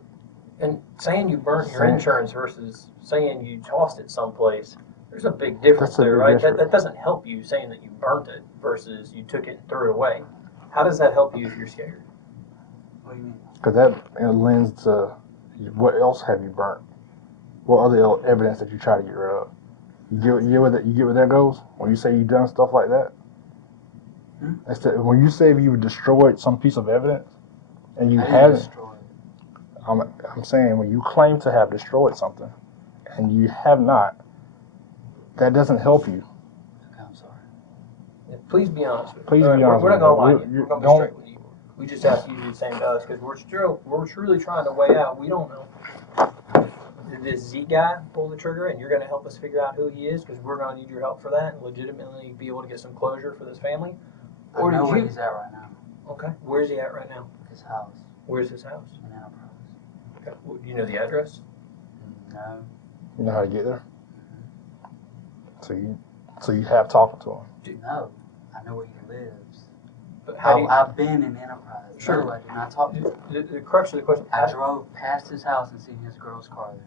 And saying you burnt your Saying- insurance versus saying you tossed it someplace, there's a big difference That's a there, big right? difference. That doesn't help you saying that you burnt it versus you took it and threw it away. How does that help you if you're scared? What do you mean? Because that lends to what else have you burnt? What other evidence that you try to get rid of? You get where that goes when you say you done stuff like that. Instead, when you say you destroyed some piece of evidence and you I didn't haven't, destroy it. I'm saying when you claim to have destroyed something and you have not, that doesn't help you. Okay, I'm sorry. Yeah, please be honest with me. Please All be right, honest We're not with gonna lie me. to you. We're gonna be Don't- straight with you. We just ask you to do the same to us because we're truly trying to weigh out. We don't know. Did this Z guy pull the trigger, and you're going to help us figure out who he is because we're going to need your help for that and legitimately be able to get some closure for this family? Or I know did where you? he's at right now. Okay. Where's he at right now? His house Where's his house? in Enterprise. Okay. Well, do you know the address? No. You know how to get there. So you have talking to him. No. I know where he lives. But how do you, I've been in Enterprise. Sure. No, I did not talk to him. the crux of the question. I drove past his house and seen his girl's car there.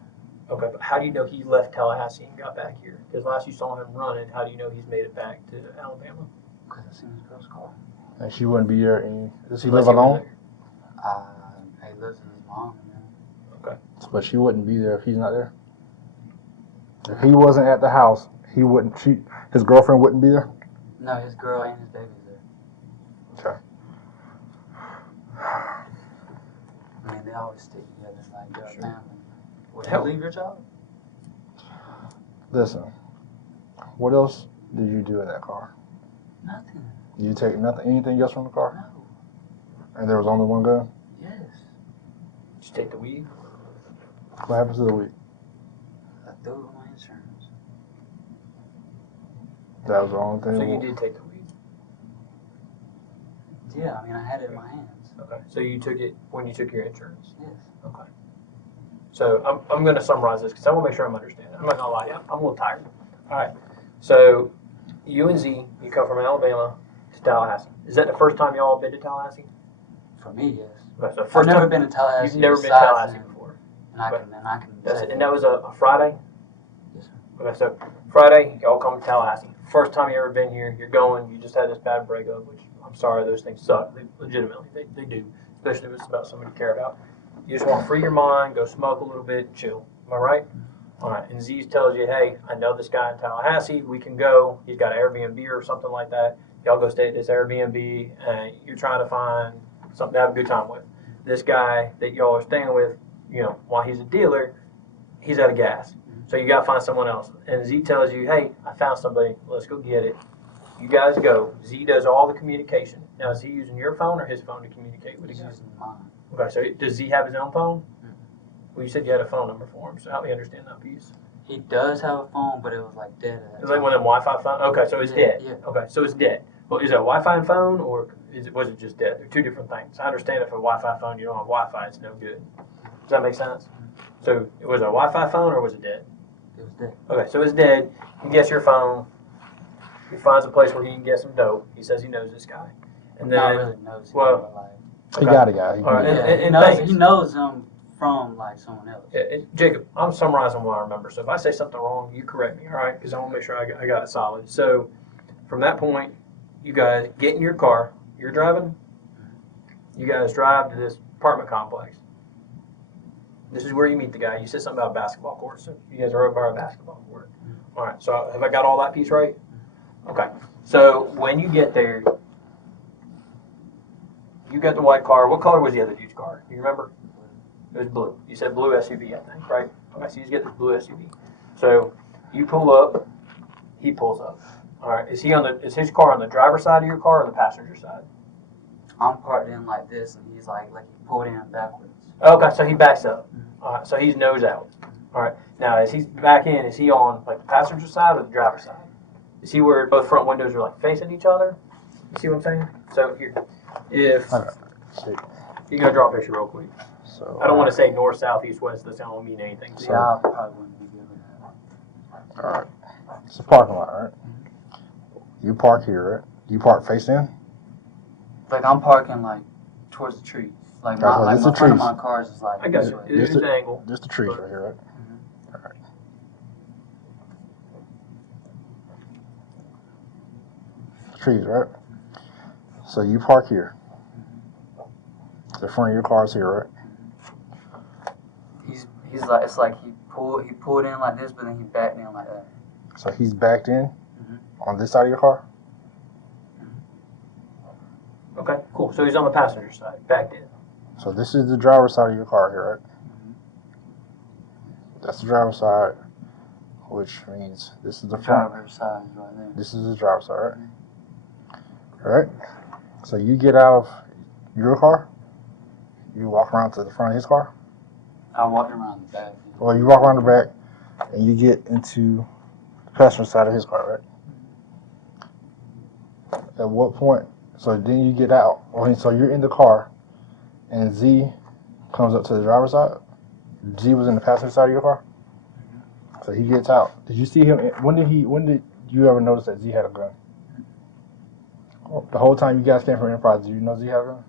Okay, but how do you know he left Tallahassee and got back here? Because last you saw him running, how do you know he's made it back to Alabama? Because I seen his girl's car. And she wouldn't be there. And does he Unless live was alone? He lives with his mom. Okay. But she wouldn't be there if he's not there. If he wasn't at the house, he wouldn't. His girlfriend wouldn't be there. No, his girl and his baby's there. Okay. I mean, they always stick together like they're a Sure. family. Would you Hell- leave your job? Listen. What else did you do in that car? Nothing. Did you take anything else from the car? No. And there was only one gun? Yes. Did you take the weed? What happens to the weed? I threw it with my insurance. That was the only thing. So you did take the weed. Yeah, I mean, I had it in my hands. Okay. So you took it when you took your insurance. Yes. Okay. So I'm going to summarize this because I want to make sure I'm understanding. I'm not going to lie to you. I'm a little tired. All right. So you and Z, you come from Alabama to Tallahassee. Is that the first time y'all have been to Tallahassee? For me, yes. Okay, so I've first never time been to Tallahassee. you've never been to besides Tallahassee him, before. And I can That's say it. And that was a Friday? Yes, sir. Okay, so Friday, y'all come to Tallahassee. First time you ever been here, you're going, you just had this bad breakup, which I'm sorry, those things suck. Legitimately, they do, especially if it's about somebody you care about. You just want to free your mind, go smoke a little bit, chill. Am I right? All right, and Z tells you, hey, I know this guy in Tallahassee, we can go. He's got an Airbnb or something like that. Y'all go stay at this Airbnb, and you're trying to find something to have a good time with. This guy that y'all are staying with, you know, while he's a dealer, he's out of gas. So you got to find someone else. And Z tells you, hey, I found somebody. Let's go get it. You guys go. Z does all the communication. Now, is he using your phone or his phone to communicate with He's you guys? using mine. Okay, so does Z have his own phone? Well, you said you had a phone number for him, so help me understand that piece. He does have a phone, but it was like dead at that It's like time. one of them Wi-Fi phones? Okay, so it's Yeah, dead. yeah. Okay, so it's dead. Well, is it a Wi-Fi phone or was it just dead? They're two different things. I understand if a Wi-Fi phone, you don't have Wi-Fi, it's no good. Does that make sense? So was it a Wi-Fi phone or was it dead? It was dead. Okay, so it's dead. He gets your phone. He finds a place where he can get some dope. He says he knows this guy. And Not then, really knows him, well, but like, He got a guy. He All right, can- yeah, and he thanks. knows him from like someone else. Jacob, I'm summarizing what I remember. So if I say something wrong, you correct me, all right? Because I want to make sure I got it solid. So from that point, you guys get in your car. You're driving. You guys drive to this apartment complex. This is where you meet the guy. You said something about a basketball court. So you guys are over by a basketball court. All right. So have I got all that piece right? Okay. So when you get there, you got the white car. What color was the other dude's car? Do you remember? It was blue. You said blue SUV, I think, right? Okay, so you get this blue SUV. So you pull up, he pulls up. All right, is his car on the driver's side of your car or the passenger side? I'm parked in like this, and he's like he pulled in backwards. Okay, so he backs up. All right, so he's nose out. All right, now as he's back in, is he on like the passenger side or the driver's side? Is he where both front windows are like facing each other? You see what I'm saying? So here, if Okay. See, you're gonna draw a picture real quick. so I don't want to say north, south, east, west. That don't mean anything. So- Yeah, I probably wouldn't be good with that. All right. It's a parking lot, right? You park here, right? You park face in. Like I'm parking like towards the trees. Like Right, well, my it's front the of trees. my cars is like I got this you. way. It's an angle. Just the trees right here, right? All right. Trees, right? So you park here. The front of your car's here, right? He's like it's like he pulled in like this, but then he backed in like that. So he's backed in on this side of your car? Okay, cool. So he's on the passenger side, backed in. So this is the driver's side of your car here, right? That's the driver's side, which means this is the front. Driver's side is right there. This is the driver's side, right? All right. So you get out of your car, you walk around to the front of his car, I walked around the back. or you walk around the back, and you get into the passenger side of his car, right? At what point? So then you get out. So you're in the car, and Z comes up to the driver's side. Z was in the passenger side of your car. So he gets out. Did you see him? When did you ever notice that Z had a gun? The whole time you guys came from Enterprise, did you know Z had a gun?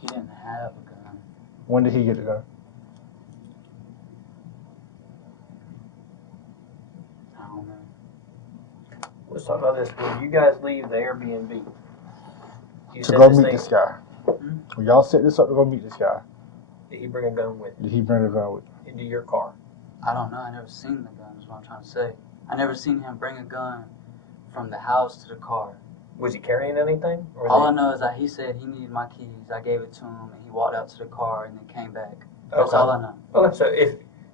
He didn't have a gun. When did he get the gun? I don't know. Let's talk about this. When you guys leave the Airbnb, you To said go this meet thing, this guy. When y'all set this up to go meet this guy, did he bring a gun with did he bring the gun with him? into your car? I don't know. I never seen the gun. Is what I'm trying to say. I never seen him bring a gun from the house to the car. Was he carrying anything? Or was All I he, know is that he said he needed my keys. I gave it to him, and he walked out to the car and then came back. That's Okay. all I know. Okay, so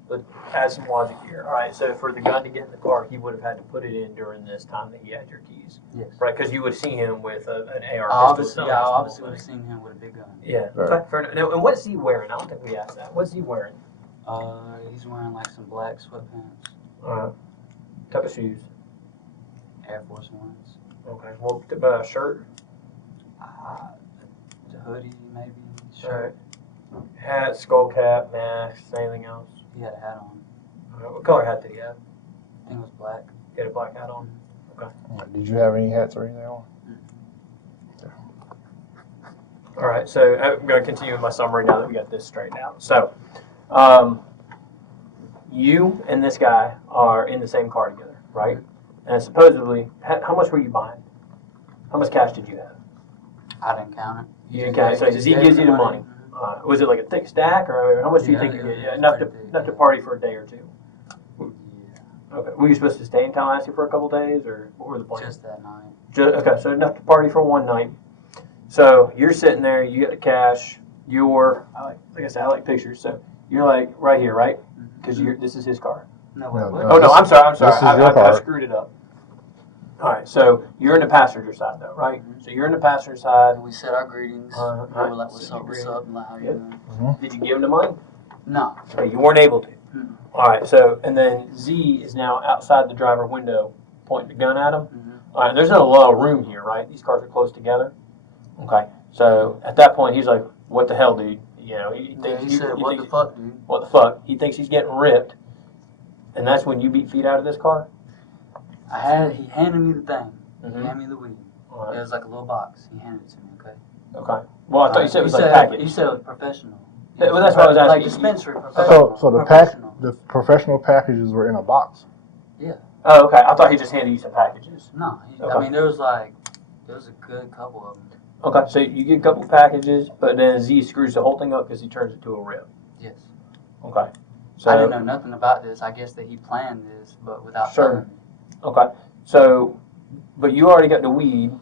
let's add some logic here. All right, so for the gun to get in the car, he would have had to put it in during this time that he had your keys, Yes. right? Because you would have seen him with an AR Obviously, pistol. yeah, I It's not a obviously small would have thing. seen him with a big gun. Yeah. Right. Okay, fair enough. Now, and what's he wearing? I don't think we asked that. What's he wearing? He's wearing like some black sweatpants, Type of shoes. Air Force Ones, Okay. Well, shirt, the hoodie maybe, shirt. hat, skull cap, mask, anything else? He had a hat on. What color hat did he have? I think it was black. He had a black hat on. Did you have any hats or anything on? All right, so I'm going to continue with my summary now that we got this straightened out. So, you and this guy are in the same car together, right? And supposedly, how much were you buying? How much cash did you have? I didn't count it. You didn't count it, so Z gives you the money. Was it like a thick stack, or how much do you Yeah, think you it get? was Yeah, enough pretty big, to yeah. party for a day or two. Yeah, Okay. Were you supposed to stay in Tallahassee for a couple days, or what were the plans? just that night. Okay, so enough to party for one night. So you're sitting there, you get the cash. Like I said, I like pictures. So you're like right here, right? Because this is his car. No, No, what? no. Oh no, I'm sorry. this is your I car. screwed it up. All right, so you're in the passenger side though, right? So you're in the passenger side. And we said our greetings. We were like, what's up, and like, how you doing? Did you give him the money? No. Okay, you weren't able to. Mm-mm. All right, so and then Z is now outside the driver window, pointing the gun at him. All right, there's not a lot of room here, right? These cars are close together. Okay, so at that point, he's like, "What the hell, dude?" You know, he Yeah, thinks he said, what the fuck, dude? What the fuck? He thinks he's getting ripped, and that's when you beat feet out of this car. He handed me the thing. He Mm-hmm. handed me the weed. All It right. was like a little box. He handed it to me, okay? Okay. Well, I thought you said it was like You package. said it was professional. Yeah, well, that's what I was asking. Like dispensary, professional. So the professional. the professional packages were in a box. Oh, okay. I thought he just handed you some packages. No, Okay. I mean, there was a good couple of them. Okay, so you get a couple packages, but then Z screws the whole thing up because he turns it to a rip. Yes. Okay. So I didn't know nothing about this. I guess that he planned this, but without Sure. telling me. Okay. So, but you already got the weed.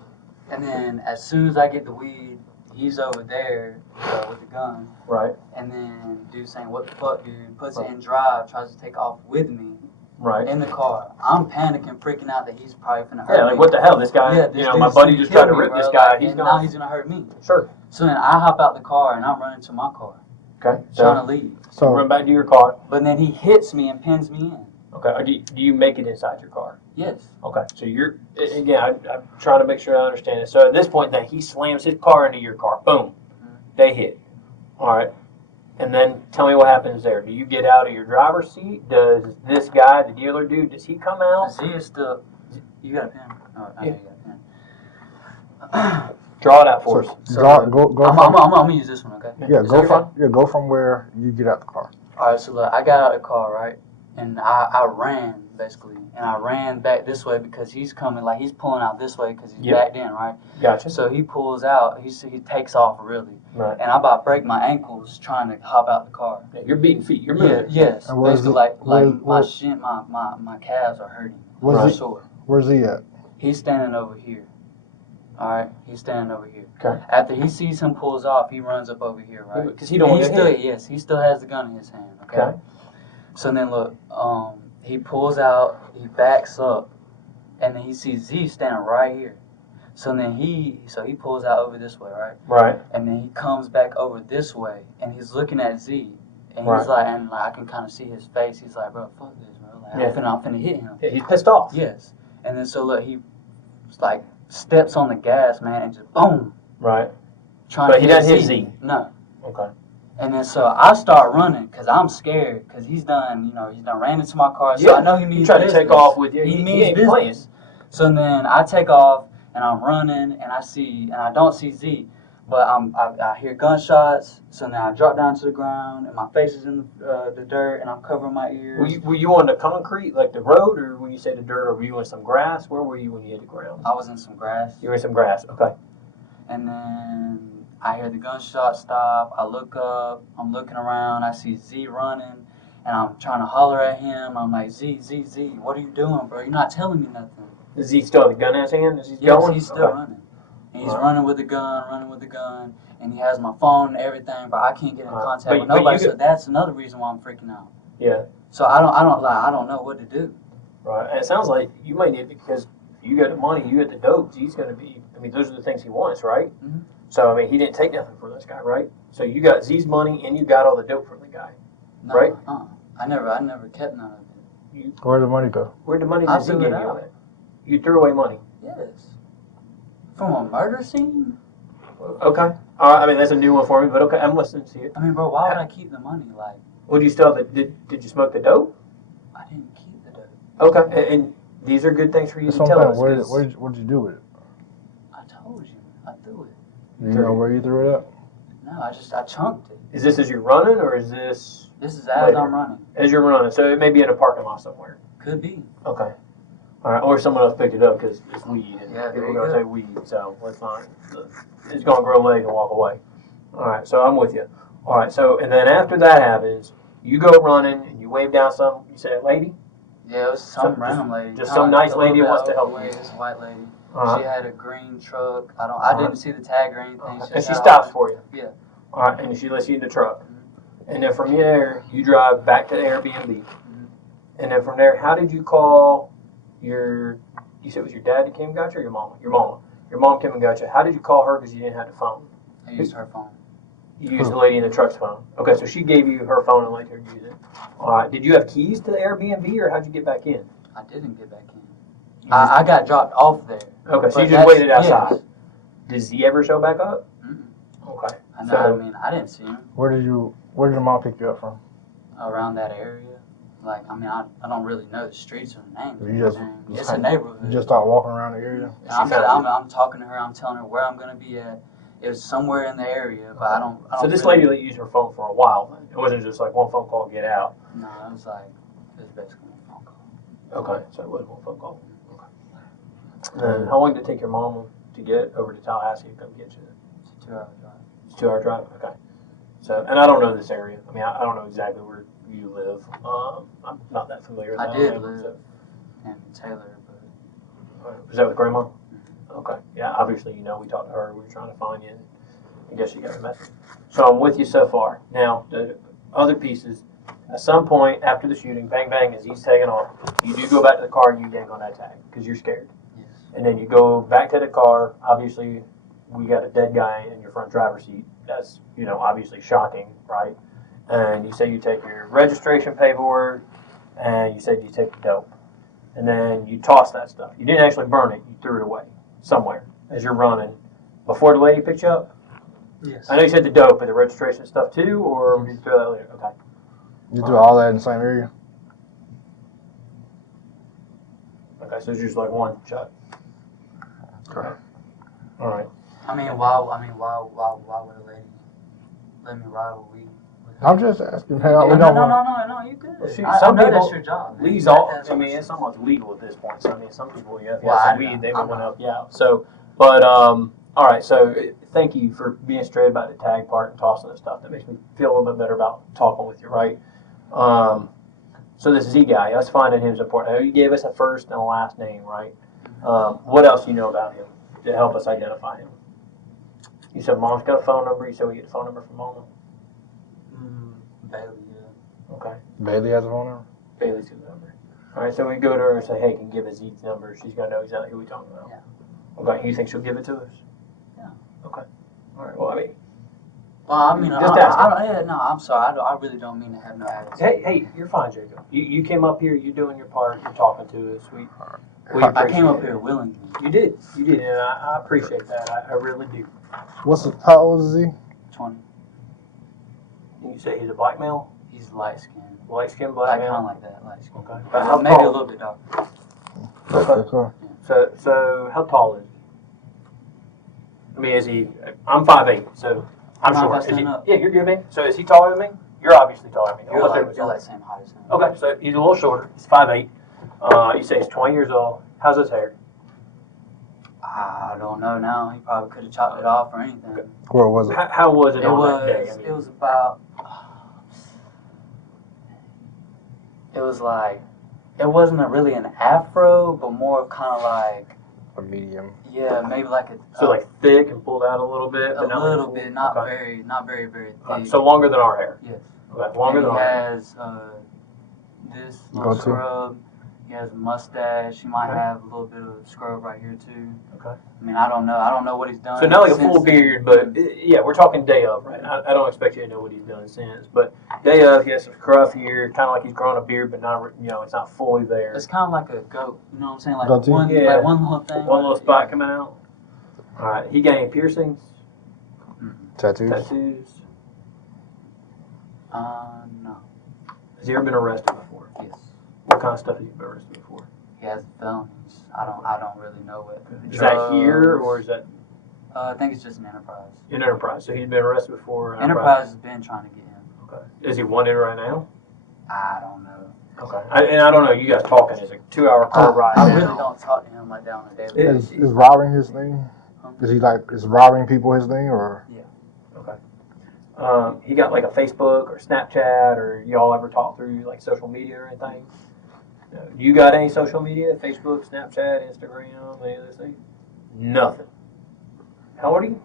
And then as soon as I get the weed, he's over there with the gun. Right. And then dude saying, what the fuck, dude? Puts it in drive, tries to take off with me Right. in the car. I'm panicking, freaking out that he's probably finna hurt Yeah, me. like what the hell? This guy, Yeah, this you know, my dude's buddy gonna just kill tried to me, rip bro. this guy. Like, He's and now gonna. he's gonna hurt me. Sure. So then I hop out the car and I'm running to my car, Okay. trying to So leave. you So run back to your car. But then he hits me and pins me in. Okay. Or do you make it inside your car? Yes. Okay. So you're again. I'm trying to make sure I understand it. So at this point, then he slams his car into your car. Boom. They hit. All right. And then tell me what happens there. Do you get out of your driver's seat? Does this guy, the dealer dude, does he come out? Z is still. You got a pen? Oh, I know Yeah. you got a pen. Draw it out for us. go I'm from gonna use this one, okay? yeah Is go that from yeah go from where you get out the car. All right, so look, I got out of the car, right? and I ran basically, and I ran back this way because he's coming, like he's pulling out this way because he's backed in, right? Gotcha. So he pulls out, he takes off really, Right. and I about break my ankles trying to hop out the car. Yeah, you're beating feet. You're moving. Yes. And where's Basically, my calves are hurting. Where's Sore. Where's he at? He's standing over here. All right, he's standing over here. Okay. After he sees him pulls off, he runs up over here, right? Because he don't want to get hit. Yes, he still has the gun in his hand. Okay. Okay. So then look, he pulls out, he backs up, and then he sees Z standing right here. So then he pulls out over this way, right? Right. And then he comes back over this way, and he's looking at Z, and Right. he's like, and like, I can kind of see his face. He's like, bro, fuck this, bro. Like, Yeah. I'm finna hit him. Yeah, he's pissed off. Yes. And then so look, he like steps on the gas, man, and just boom. Right. Trying But to he doesn't hit Z. No. Okay. And then so I start running because I'm scared because he's done ran into my car. So Yeah. I know he You means try to business. take off with you. He He means ain't business. playing. So then I take off and I'm running and I don't see Z, but I hear gunshots. So now I drop down to the ground and my face is in the dirt and I'm covering my ears. Were you on the concrete, like the road, or when you say the dirt, or were you in some grass? Where were you when you hit the ground? I was in some grass. You were in some grass. Okay. And then I hear the gunshot stop. I look up. I'm looking around. I see Z running, and I'm trying to holler at him. I'm like, Z, what are you doing, bro? You're not telling me nothing. Is he still have the gun in his hand? Is he Yes, going? he's still running. And he's running with the gun, and he has my phone and everything, but I can't get in contact But- with but you nobody. get- So that's another reason why I'm freaking out. Yeah. So I don't know what to do. Right. And it sounds like you might need, because you got the money, you got the dope. He's going to be. I mean, those are the things he wants, right? Mhm. So I mean, he didn't take nothing from this guy, right? So you got Z's money and you got all the dope from the guy. No, Right. I never kept none of it. Where'd the money go? Where'd the money I that Z threw gave it you out. at? You threw away money. Yes. From a murder scene? Okay. All right. I mean, that's a new one for me, but okay, I'm listening to you. I mean, bro, why would I keep the money? Like, Would you still have did you smoke the dope? I didn't keep the dope. Okay. And these are good things for you That's to what I'm tell saying. us. 'cause- What'd you do with it? I told you, I threw it. Do you know where you threw it at? No, I chunked it. Is this as you're running, or is this This is as Later. I'm running. as you're running? So it may be in a parking lot somewhere. Could be. Okay. All right. Or someone else picked it up because it's weed, and Yeah, there people you are going to go. say weed, so let's not. It's going to grow legs and walk away. All right. So I'm with you. All right. So and then after that happens, you go running and you wave down some. You say, "Lady." Yeah, it was some random lady. just some nice a little lady bit wants to help overweight, you. This white lady. Uh-huh. She had a green truck. I didn't see the tag or anything. And just she had stops all- for you. Yeah. All right, and she lets you in the truck. And then from there, you drive back to the Airbnb. And then from there, how did you call your, you said it was your dad that came and got you, or your mama? Your mama. Your mom came and got you. How did you call her because you didn't have the phone? I used her phone. You used the lady in the truck's phone. Okay, so she gave you her phone and let her use it. All right, did you have keys to the Airbnb, or how'd you get back in? I didn't get back in. You just- I got dropped off there. okay, so but you just that's- waited outside. yes. Does he ever show back up? Mm-mm. Okay. I know. So- I mean, I didn't see him Where did your mom pick you up from? around that area. Like, I mean, I don't really know the streets or the names. You just- It's a neighborhood. You just start walking around the area? I'm talking to her. I'm telling her where I'm gonna be at. It was somewhere in the area, but I don't. So this really- lady let you use her phone for a while then? It wasn't just like one phone call, get out. No, it was basically a phone call. Okay, so it was one phone call. Okay. And how long did it take your mom to get over to Tallahassee to come get you? It's a 2-hour drive. It's a 2-hour drive. Okay. So, and I don't know this area. I mean, I don't know exactly where you live. I'm not that familiar with I that. did live in Taylor, but Was that with Grandma? Okay. Yeah. Obviously, you know, we talked to her. We were trying to find you. And I guess you got a message. So I'm with you so far. Now the other pieces. At some point after the shooting, bang bang, as he's taking off, you do go back to the car and you yank on that tag because you're scared. yes. And then you go back to the car. Obviously, we got a dead guy in your front driver's seat. That's, you know, obviously shocking, right? And you say you take your registration paperwork, and you said you take the dope. And then you toss that stuff. You didn't actually burn it. You threw it away somewhere as you're running. Before the lady picked you up? Yes. I know you said the dope, but the registration stuff too, or did you throw that later? Okay. You do all that in the same area? Okay, so it's just like one shot. Correct. All right. I mean, why would a lady let me ride with I'm just asking. Hey, No, we no, don't no, want. no, you good. Well, shoot, I some know people- that's your job. Man. Lee's That- all. that's I mean, what it's almost legal at this point. So I mean, some people, if you Well, have I some weed, they know. would want to help you out. So, but all right. So thank you for being straight about the tag part and tossing the stuff. That makes me feel a little bit better about talking with you, right? So this Z guy, us finding him is important. I know you gave us a first and a last name, right? What else do you know about him to help us identify him? You said mom's got a phone number. You said we get the phone number from mom. Bailey, yeah. Okay. Bailey has a phone number. Bailey's got the number. All right, so we go to her and say, hey, can you give us Z's number? She's going to know exactly who we're talking about. Yeah. Okay, you think she'll give it to us? Yeah. Okay. All right, well, I mean, Well, I mean, Just ask him. yeah, no, I'm sorry. I really don't mean to have no attitude. hey, you're fine, Jacob. You came up here, you're doing your part, you're talking to us. We I came up appreciate here it. willingly. You did, and I appreciate that. I really do. How old is he? 20. You say he's a black male? He's light skinned. Light-skinned Like, black kind of male? like that, light skinned. Okay. But how Maybe a tall? little bit darker. Okay. Cool. So how tall is he? I mean, is he? I'm 5'8", so I'm Mind if I short. Is he? stand up? Yeah, you're good, man. So is he taller than me? You're obviously taller than me. You're Almost like, everybody's you're taller. like same height as him. Okay, so he's a little shorter. He's 5'8". You say he's 20 years old. How's his hair? I don't know now. He probably could have chopped it off or anything. Okay. Where was it? How was it It on that day? was. It was about. It was like. It wasn't really an afro, but more of kind of like. A medium. Yeah, maybe like a. So like thick and pulled out a little bit, a but not little full? bit, not Okay. very thick. So longer than our hair. Yes. Okay, longer And than he our hair. has this little Go-to. scrub. He has a mustache. He might Okay. have a little bit of scrub right here too. Okay. I mean, I don't know. I don't know what he's done. So not like a since full then. beard, but yeah, we're talking day of, right? I don't expect you to know what he's done since, but day of, he has some scruff here, kind of like he's growing a beard, but not, it's not fully there. It's kind of like a goat. You know what I'm saying? Like Goatee? one, Yeah. like one little thing. One little spot coming out. All right, he got any piercings, Tattoos. tattoos? No. Has he ever been arrested before? Yes. What kind of stuff has he been arrested before? He has felonies. I don't really know what. Is that here or is that I think it's just an enterprise. in Enterprise? So he's been arrested before. Enterprise has been trying to get him. Okay. Is he wanted right now? I don't know. Okay. I don't know. You guys talking? It's a 2-hour car ride. I now. really don't talk to him like that on a daily It- basis. Is robbing his thing? Is robbing people his thing or? Okay. He got like a Facebook or Snapchat, or y'all ever talk through like social media or anything? No. You got any social media? Facebook, Snapchat, Instagram, any of those things? Nothing. How old are you?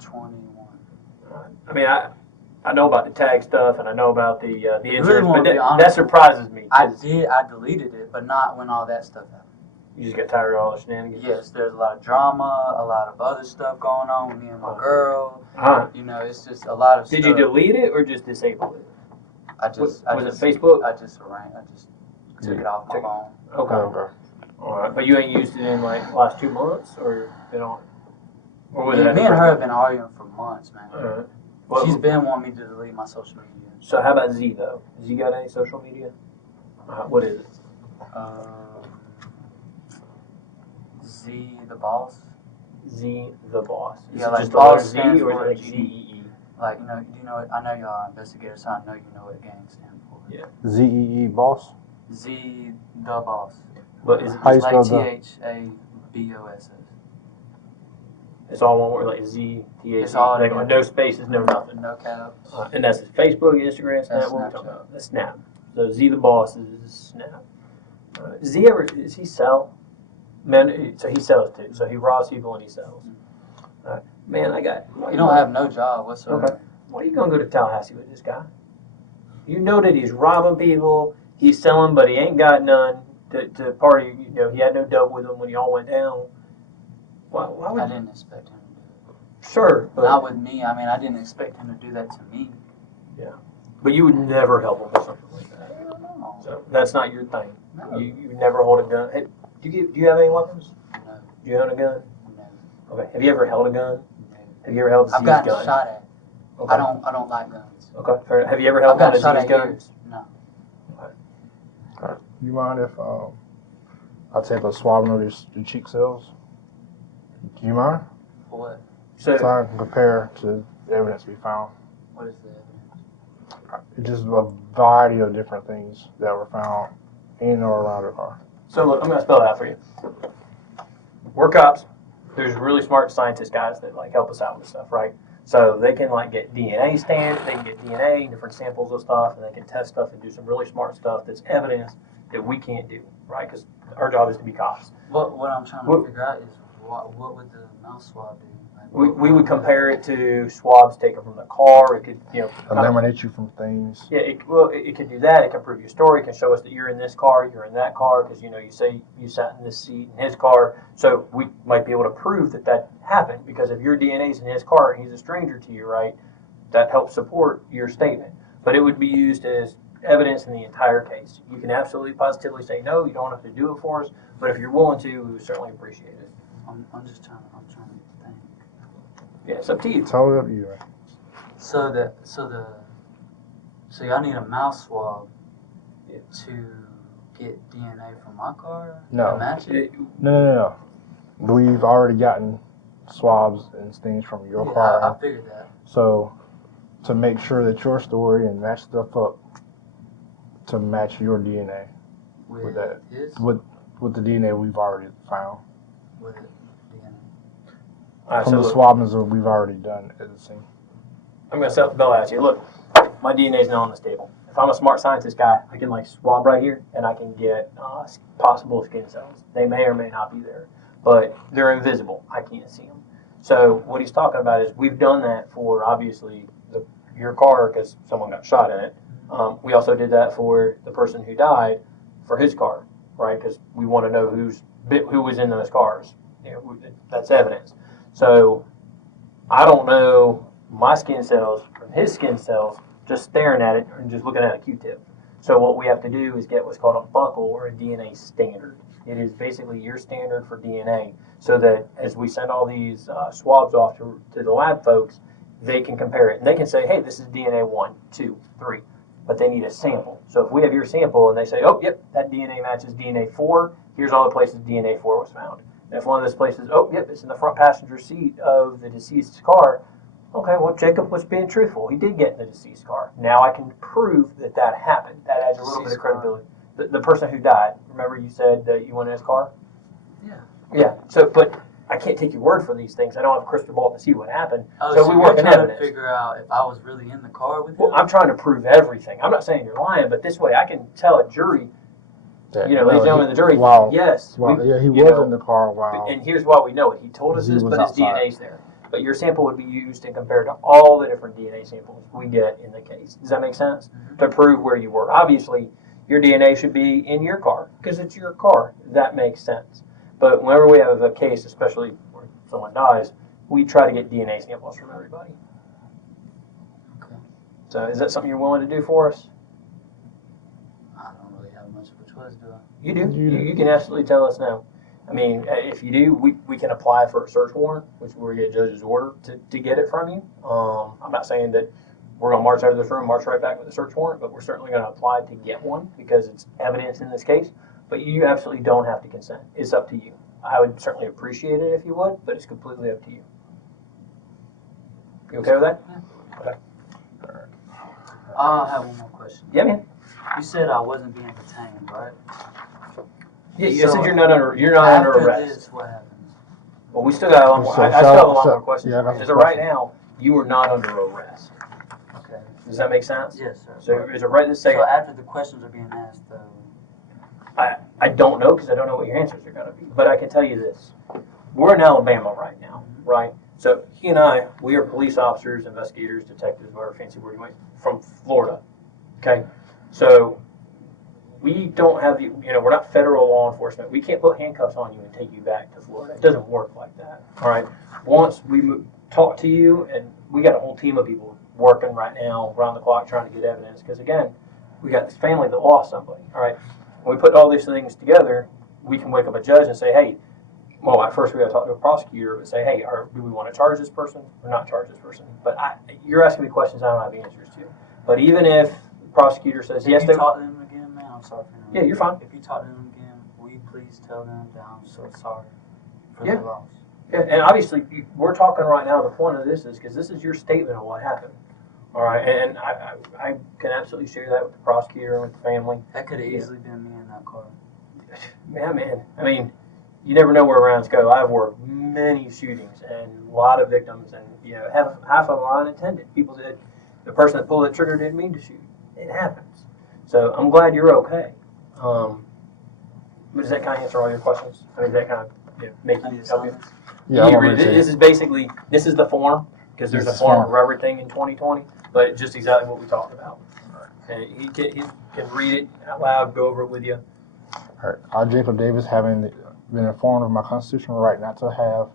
21. I mean, I know about the tag stuff and I know about the insurance, wanna but be honest. that surprises me. I 'cause deleted it, but not when all that stuff happened. You just got tired of all the shenanigans. Yes, there's a lot of drama, a lot of other stuff going on with me and my girl. You know, it's just a lot of Did stuff. you delete it or just disable it? Was it Facebook? I just took it off my phone. Okay. All right, but you ain't used it in like the last 2 months, or been on? Or was Me it? and her have been arguing for months, man. All right. Well, She's been wanting me to delete my social media. so how about Z though? Has he got any social media? What is it? Z the boss. Z the boss. Is Yeah, it like just the letter boss Z stands or for is it like G. ZEE? Like, you know, do you know what? I know y'all are investigators, so I know you know what gang stands for. Yeah. ZEE boss. Z the boss. But is it How you just, spell Like the? THABOSS. it's all one word, like Z T H? It's all Like together. no spaces, no nothing. No caps. And that's Facebook, Instagram, Snap. That's What are we Snapchat. talking about? That's Snap. So Z the boss is Snap. Does he sell? Man, so he sells too. So he robs people and he sells. Man, I got. You don't have no job whatsoever. Okay. Why are you gonna go to Tallahassee with this guy? You know that he's robbing people. He's selling, but he ain't got none to party. You know, he had no dope with him when y'all went down. Why would I you? didn't expect him to do it. Sure, but Not with me. I mean, I didn't expect him to do that to me. you would never help him with something like that. I don't know. So that's not your thing. No. You never hold a gun. Hey, do you have any weapons? No. Do you own a gun? No. Okay. Have you ever held a gun? No. Have you ever held Z's I've gotten gun? shot at. Okay. I don't like guns. Okay. Fair. Have you ever held I've one gotten of shot Z's at guns? here. No. You mind if I take a swabbing of your cheek cells? Do you mind? For what? So So I can compare to the evidence we found. What is the evidence? just a variety of different things that were found in or around the car. So look, I'm gonna spell it out for you. We're cops. There's really smart scientist guys that like help us out with stuff, right? So they can like get DNA stands, they can get DNA, different samples of stuff, and they can test stuff and do some really smart stuff that's evidence that we can't do, right? Because our job is to be cops. What I'm trying to figure out is what would the mouth swab do? Like, We would compare it to swabs taken from the car. It could, Eliminate you from things. yeah, it could do that. It can prove your story. It can show us that you're in this car, you're in that car, because you say you sat in this seat in his car. So we might be able to prove that happened, because if your DNA's in his car and he's a stranger to you, right, that helps support your statement. But it would be used as evidence in the entire case. You can absolutely positively say no, you don't have to do it for us, but if you're willing to, we would certainly appreciate it. I'm trying to think. Yeah, it's up to you. Totally up to you, right? So y'all need a mouth swab to get DNA from my car? No. To match it? No. We've already gotten swabs and things from your Yeah, car. I figured that. So to make sure that your story and match stuff up to match your DNA with that. His? With the DNA we've already found. With DNA. All right, From so the look, swabs that we've already done at the scene. I'm going to set the bell at you. Look, my DNA is now on this table. If I'm a smart scientist guy, I can swab right here, and I can get possible skin cells. They may or may not be there, but they're invisible. I can't see them. So what he's talking about is we've done that for obviously your car because someone got shot in it. We also did that for the person who died for his car, right? Because we want to know who was in those cars. That's evidence. So I don't know my skin cells from his skin cells just staring at it and just looking at a Q-tip. So what we have to do is get what's called a buckle or a DNA standard. It is basically your standard for DNA so that as we send all these swabs off to the lab folks, they can compare it. And they can say, hey, this is DNA 1, 2, 3. But they need a sample. So if we have your sample and they say, oh, yep, that DNA matches DNA 4, here's all the places DNA 4 was found. And if one of those places, oh, yep, it's in the front passenger seat of the deceased's car, okay, well, Jacob was being truthful. He did get in the deceased car. Now I can prove that happened. That adds a little bit of credibility. The person who died, remember you said that you went in his car? Yeah. Yeah, so, but I can't take your word for these things. I don't have a crystal ball to see what happened. Oh, so we you're work in trying evidence. to figure out if I was really in the car with him? Well, I'm trying to prove everything. I'm not saying you're lying, but this way I can tell a jury, ladies and gentlemen of the jury, yes. He you was know, in the car while. And here's why we know it. He told us He this, was but his outside. DNA's there. But your sample would be used and compared to all the different DNA samples we get in the case. Does that make sense? Mm-hmm. To prove where you were. Obviously, your DNA should be in your car because it's your car. That makes sense. But whenever we have a case, especially where someone dies, we try to get DNA samples from everybody. Okay. So is that something you're willing to do for us? I don't really have much of a choice, do I? You do. You can absolutely tell us no. I mean, if you do, we can apply for a search warrant, which we get a judge's order to get it from you. I'm not saying that we're going to march out of this room, march right back with a search warrant, but we're certainly going to apply to get one because it's evidence in this case. But you absolutely don't have to consent. It's up to you. I would certainly appreciate it if you would, but it's completely up to you. You okay with that? Yeah. Okay. I have one more question. Yeah, man. You said I wasn't being detained, right? Yeah, you So, said you're not under After arrest. this, what happens? Well, we still got a lot more. So I still have a lot so- more questions. yeah, I got As some of right questions. now, you are not under arrest. Okay. Does that make sense? Yes, sir. So is it right to say So after the questions are being asked, though, I don't know because I don't know what your answers are going to be. But I can tell you this: we're in Alabama right now, right? So he and I, we are police officers, investigators, detectives, whatever fancy word you want, from Florida. Okay, so we don't have the, we're not federal law enforcement. We can't put handcuffs on you and take you back to Florida. It doesn't work like that. All right. Once we talk to you, and we got a whole team of people working right now around the clock trying to get evidence because again, we got this family that lost somebody. All right. When we put all these things together, we can wake up a judge and say, hey, well, at first we got to talk to a prosecutor and say, hey, do we want to charge this person or not charge this person? But you're asking me questions I don't have answers to. But even if the prosecutor says, yes, if they you talk to them again, man, I'm sorry for interrupting. Yeah, you're fine. If you talk to them again, will you please tell them that I'm so sorry for Yeah. their loss? Yeah. Yeah, and obviously, we're talking right now, the point of this is because this is your statement of what happened. All right, and I can absolutely share that with the prosecutor and with the family. That could have easily been me in that car. Yeah, man. I mean, you never know where rounds go. I've worked many shootings and a lot of victims, and half of them are unintended. People said the person that pulled the trigger didn't mean to shoot. It happens. So I'm glad you're okay. But does that kind of answer all your questions? I mean, does that kind of make you help you? Yeah, I'm already This is basically the form, because there's a form for everything in 2020, but it's just exactly what we talked about. And he can read it out loud, go over it with you. All right. I, Jacob Davis, having been informed of my constitutional right not to have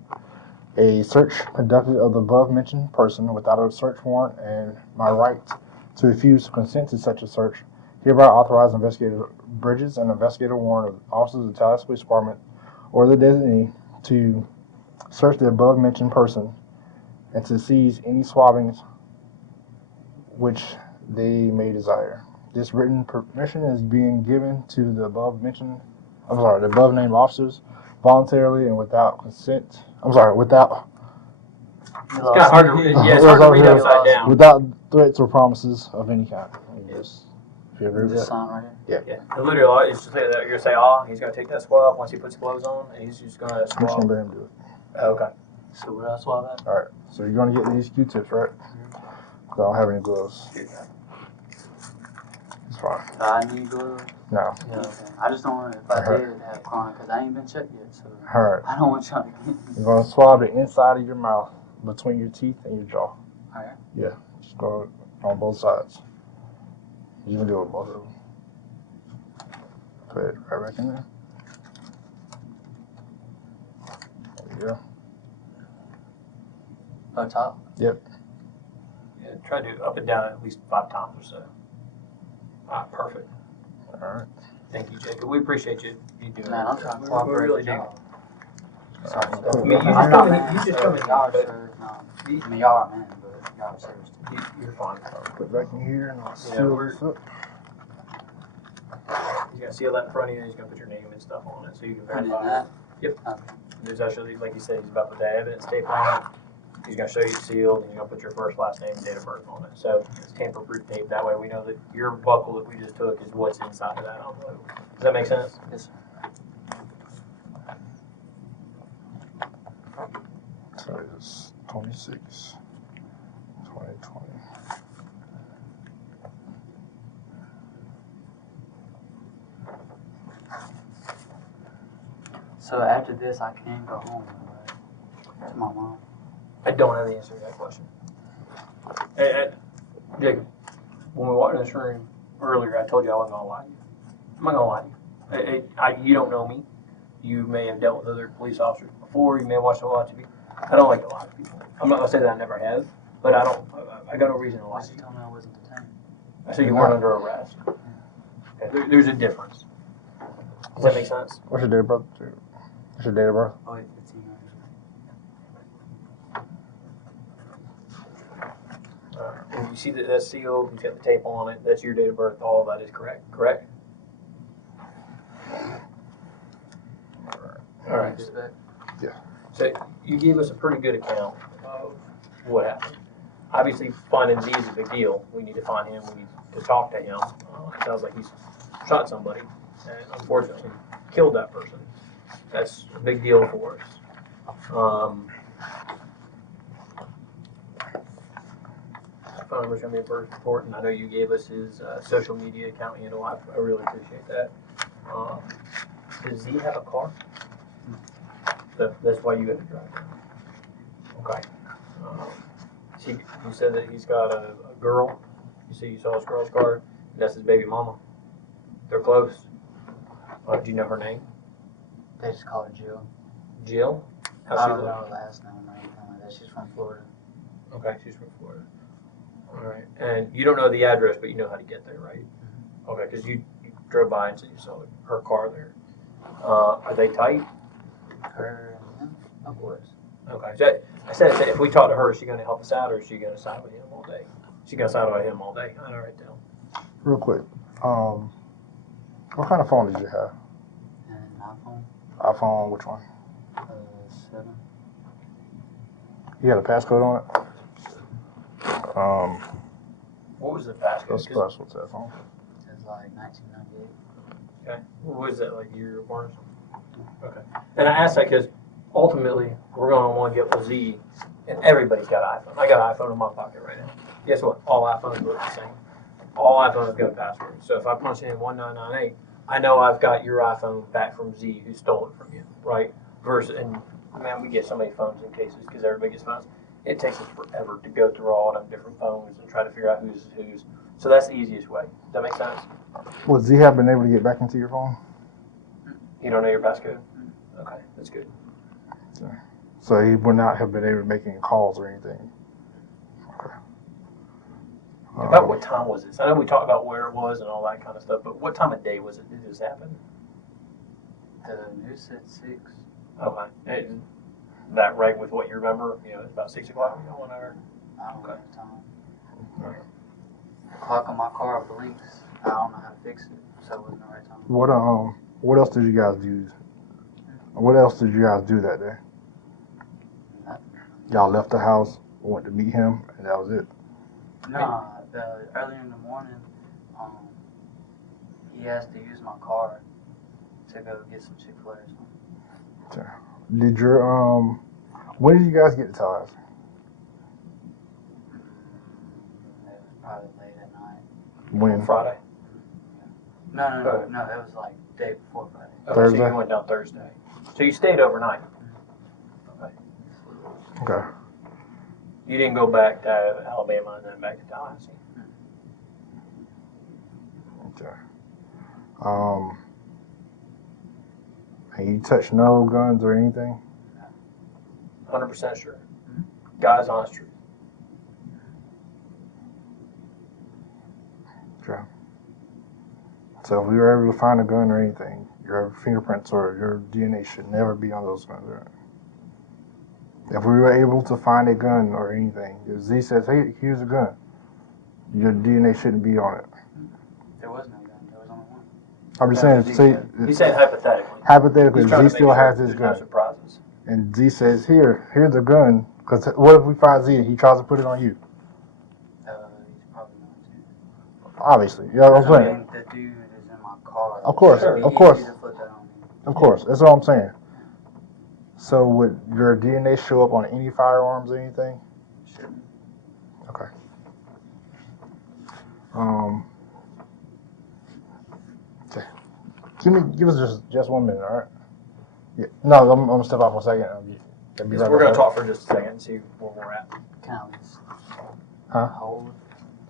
a search conducted of the above-mentioned person without a search warrant and my right to refuse to consent to such a search, hereby authorize Investigator Bridges and Investigator Warren of officers of the Tallahassee Police Department or the designee to search the above-mentioned person and to seize any swabbings which they may desire. This written permission is being given to the the above-named officers voluntarily and without consent. Without It's kind of hard to read. Yeah, it's hard to read upside down. without threats or promises of any kind. If you agree with This that. sign right here. Yeah, and literally, it's just that you're gonna say, "Ah," he's gonna take that swab once he puts clothes on, and he's just gonna I'm just swab. gonna let him do it. Okay. So where I swab at? All right. So you're gonna get these Q-tips, right? 'Cause I don't have any gloves. It's fine. I need gloves. No. Yeah. Okay. I just don't want if I did have chronic, because I ain't been checked yet, so All right. I don't want y'all to get me. You're gonna swab the inside of your mouth between your teeth and your jaw. Alright. Yeah. Just go on both sides. You can do it with both of them. Put it right back in there. There you go. Up top? Yeah, try to do up and down at least 5 times or so. Perfect. All right. Thank you, Jacob. We appreciate you doing Man, that. I'm trying to We cooperate really with do. y'all. Sorry. I mean, you just I'm come not in. man, You just so come in. y'all are but served. No. I mean, y'all are men, but y'all are served. You're fine. Put it back in here and I'll Yeah, seal we're- this up. He's gonna seal that in front of you, and he's gonna put your name and stuff on it, so you can Put in verify. that? Yep. Okay. There's actually, like you said, he's about to put that evidence tape on it. He's gonna show you it's sealed, and he's gonna put your first, last name, and date of birth on it. So it's tamper-proof tape. That way, we know that your buckle that we just took is what's inside of that envelope. Does that make sense? Yes, sir. So it's 26, 2020. So after this, I can go home, right? To my mom. I don't have the answer to that question. Hey, Jacob, when we walked in this room earlier, I told you I wasn't gonna lie to you. I'm not gonna lie to you. You don't know me. You may have dealt with other police officers before. You may have watched a lot of TV. I don't like a lot of people. I'm not gonna say that I never have, but I don't. I got no reason to lie Why'd to you you. tell me I wasn't detained? I said you weren't under arrest. Okay, there's a difference. Does that make sense? What's your date of birth? What's your date of birth? Oh, wait, 15 right And you see that that's sealed. You've got the tape on it. That's your date of birth. All of that is correct. Correct. All right. Respect. So you gave us a pretty good account of what happened. Obviously, finding Z is a big deal. We need to find him. We need to talk to him. It sounds like he's shot somebody and unfortunately killed that person. That's a big deal for us. Phone number's gonna be a first important. I know you gave us his social media account handle. I really appreciate that. Does he have a car? So that's why you had to drive there. Okay. You said that he's got a girl. You saw his girl's car. That's his baby mama. They're close. Do you know her name? They just call her Jill. Jill? How's I she don't look? know her last name or anything like that. She's from Florida. Okay, she's from Florida. All right. And you don't know the address, but you know how to get there, right? Okay, because you drove by and said you saw her car there. Are they tight? Her and him? Of course. Okay. So I said if we talk to her, is she going to help us out, or is she going to side with him all day? She's going to side with him all day. All right, then. Real quick. What kind of phone did you have? And an iPhone? iPhone, which one? 7. You had a passcode on it? What was the passcode? That's 'Cause- special to that phone. It's like 1998. Okay. What was that, like year or something? Okay. And I asked that because ultimately we're going to want to get with Z, and everybody's got an iPhone. I got an iPhone in my pocket right now. Guess what? All iPhones look the same. All iPhones got a password. So if I punch in 1998, I know I've got your iPhone back from Z who stole it from you, right? Versus, and man, we get so many phones in cases because everybody gets phones. It takes us forever to go through all them different phones and try to figure out who's whose. So that's the easiest way. Does that make sense? Would Z have been able to get back into your phone? You don't know your passcode? Okay, that's good. So he would not have been able to make any calls or anything. Okay. About what time was this? I know we talked about where it was and all that kind of stuff, but what time of day was it? Did this happen? The news said 6. Okay. And that right with what you remember? You know, it's about 6 o'clock, you know, whenever. I don't Okay. know the time. The clock on my car blinks. I don't know how to fix it, so it wasn't the right time. What else did you guys do? What else did you guys do that day? Nothing. Y'all left the house, went to meet him, and that was it. Nah, early in the morning, he asked to use my car to go get some Chick-fil-A or something. Did your when did you guys get to Tallahassee? It was probably late at night. When? Friday. No, it was like day before Friday. Okay, Thursday? So you went down Thursday. So you stayed overnight. Okay. Okay. You didn't go back to Alabama and then back to Tallahassee. Okay. And you touched no guns or anything? 100% sure. God's honest truth. Okay. So if we were able to find a gun or anything, your fingerprints or your DNA should never be on those guns, right? If we were able to find a gun or anything, if Z says, hey, here's a gun, your DNA shouldn't be on it. There was no gun. There was only one. I'm just Yeah, saying, He's saying hypothetically. hypothetically, He's trying Z to make still sure has his there's no gun, surprises. and Z says, here's a gun, because what if we find Z and he tries to put it on you? He's probably not too. Obviously, you know what I'm I saying? mean, the dude is in my car. Of course, It'd be of course. easy to put that on me. Of course, that's what I'm saying. So would your DNA show up on any firearms or anything? Shouldn't. Okay. Okay. Give us just 1 minute, all right? Yeah. No, I'm gonna step out for a second. I'll be right We're going back. to talk for just a second and see where we're at. Can I at least Huh? hold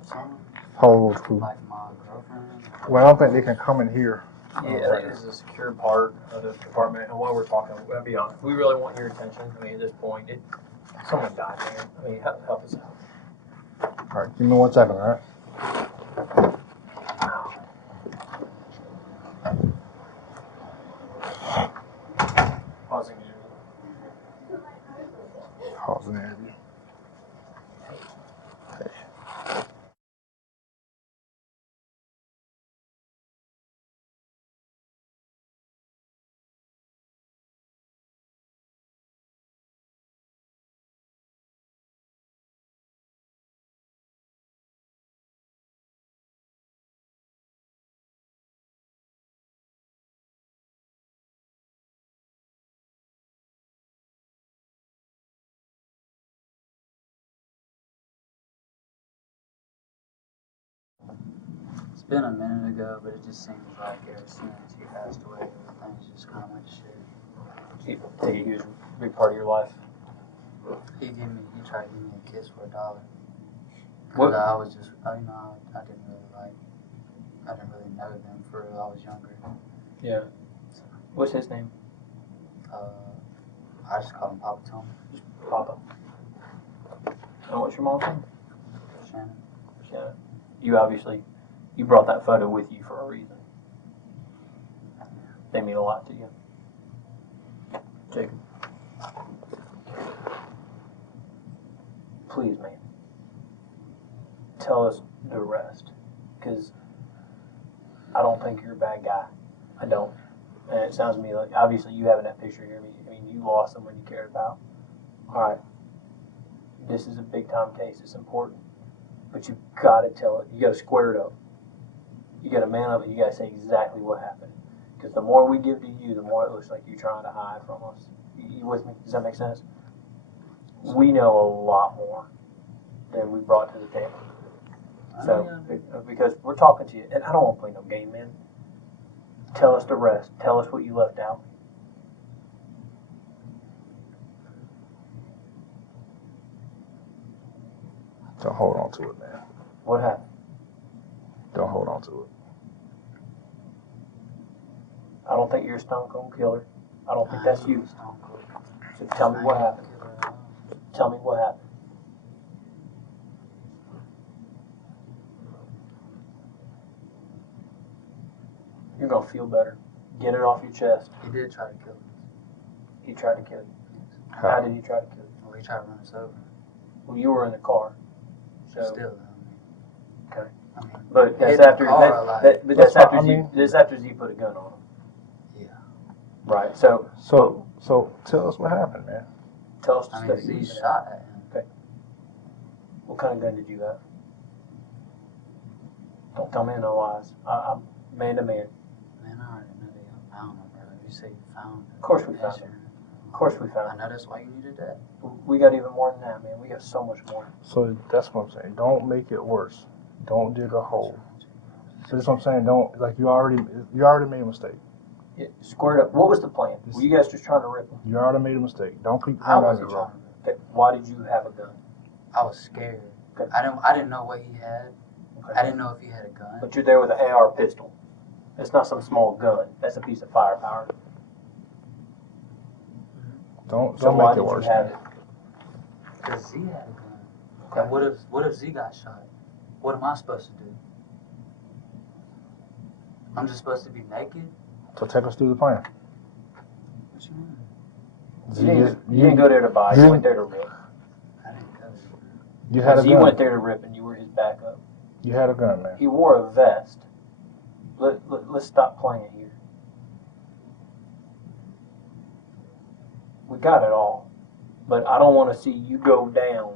someone? Hold who? Like my girlfriend? Well, I don't think they can come in here. Yeah, I think this is a secure part of the department. And while we're talking, I'll be honest, we really want your attention. I mean, at this point, someone died, man. I mean, help us out. All right, give me 1 second, all right? Pausing. Pause the interview. It's been a minute ago, but it just seems like ever since he passed away, everything's just kind of went to shit. He was a big part of your life. He tried to give me a kiss for $1. What? Cause I was just, I didn't really know them for I was younger. Yeah. What's his name? I just called him Papa Tony. Papa. And what's your mom's name? Shannon. Shannon. You brought that photo with you for a reason. They mean a lot to you. Jacob. Please, man. Tell us the rest. Because I don't think you're a bad guy. I don't. And it sounds to me like, obviously, you having that picture here, I mean, you lost someone you cared about. All right. This is a big time case. It's important. But you gotta tell it. You gotta square it up. You gotta man up and you gotta say exactly what happened. Because the more we give to you, the more it looks like you're trying to hide from us. You with me? Does that make sense? We know a lot more than we brought to the table. So, because we're talking to you, and I don't want to play no game, man. Tell us the rest. Tell us what you left out. Don't hold on to it, man. What happened? Don't hold on to it. I don't think you're a stone cold killer. I don't think that's you. So tell me what happened. Tell me what happened. You're gonna feel better. Get it off your chest. He did try to kill us. He tried to kill you. How did he try to kill you? Well, he tried to run us over. Well, you were in the car. So, Still, though. Okay. I mean, but that's hit the after. car, like- But that's That's after fine, I Z. mean- That's after Z put a gun on him. Yeah. Right. So So tell us what happened, man. tell us the I stuff mean, you he used. shot at him. What kind of gun did you have? Don't tell me no lies. I'm man to man. Man, I already know that y'all found him, bro. You say you found him. Of course we found him. Of course we I found him. know that's why you needed that. We got even more than that, man. We got so much more. So that's what I'm saying. Don't make it worse. Don't dig a hole. So that's what I'm saying. Don't you already made a mistake. Squared up. What was the plan? Were you guys just trying to rip him? You already made a mistake. Don't keep I going wasn't down trying the to. Okay. Why did you have a gun? I was scared. Okay. I didn't know what he had. Okay. I didn't know if he had a gun. But you're there with an AR pistol. It's not some small gun. That's a piece of firepower. Don't So why make did it worse. you have Man. it? Because Z had a gun. Okay. And what if Z got shot? What am I supposed to do? I'm just supposed to be naked? So take us through the plan. What you mean? You didn't go there to buy. You went there to rip. I didn't go. You had a Z went gun. there to rip, and you were his backup. You had a gun, man. He wore a vest. Let's stop playing here. We got it all, but I don't want to see you go down.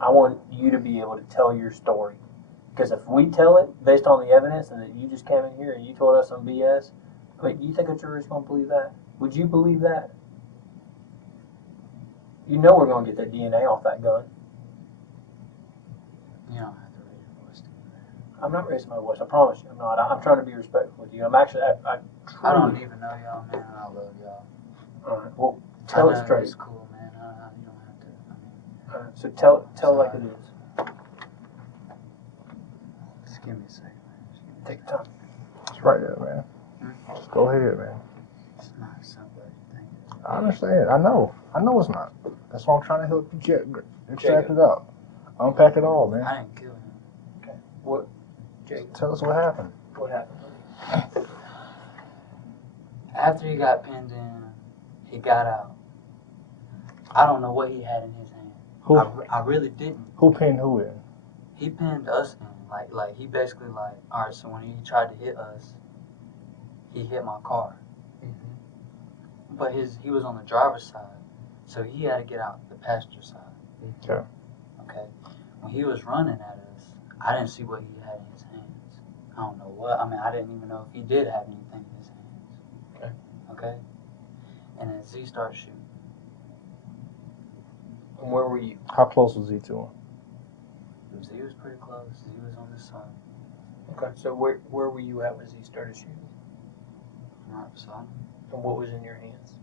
I want you to be able to tell your story. Because if we tell it based on the evidence and that you just came in here and you told us some BS, I mean, you think a jury's going to believe that? Would you believe that? You know we're going to get that DNA off that gun. You don't have to raise your voice to me, man. I'm not raising my voice. I promise you. I'm not. I'm trying to be respectful with you. I'm actually. I I don't truly. even know y'all, man. I love y'all. All right. Well, tell I it know straight. It's cool, man. You don't have to. I mean, All right. So tell it like it is. just give me a second, man. Just give me a Take second. your time. It's right there, man. Just go ahead, man. It's not as simple as you think. I understand. I know it's not. That's why I'm trying to help you extract it out. Unpack it all, man. I didn't kill him. What? Jake, Tell us what happened. what happened? After he got pinned in, he got out. I don't know what he had in his hand. Who I really didn't. who pinned who in? He pinned us in. Like he basically all right, so when he tried to hit us, he hit my car. But he was on the driver's side, so he had to get out the passenger side. Okay. Okay. When he was running at us, I didn't see what he had in his hands. I don't know what. I mean, I didn't even know if he did have anything in his hands. Okay. Okay. And then Z started shooting. And where were you? How close was he to him? Z was pretty close. Z was on this side. Okay. So where were you at when he started shooting? Right beside him. And what was in your hands?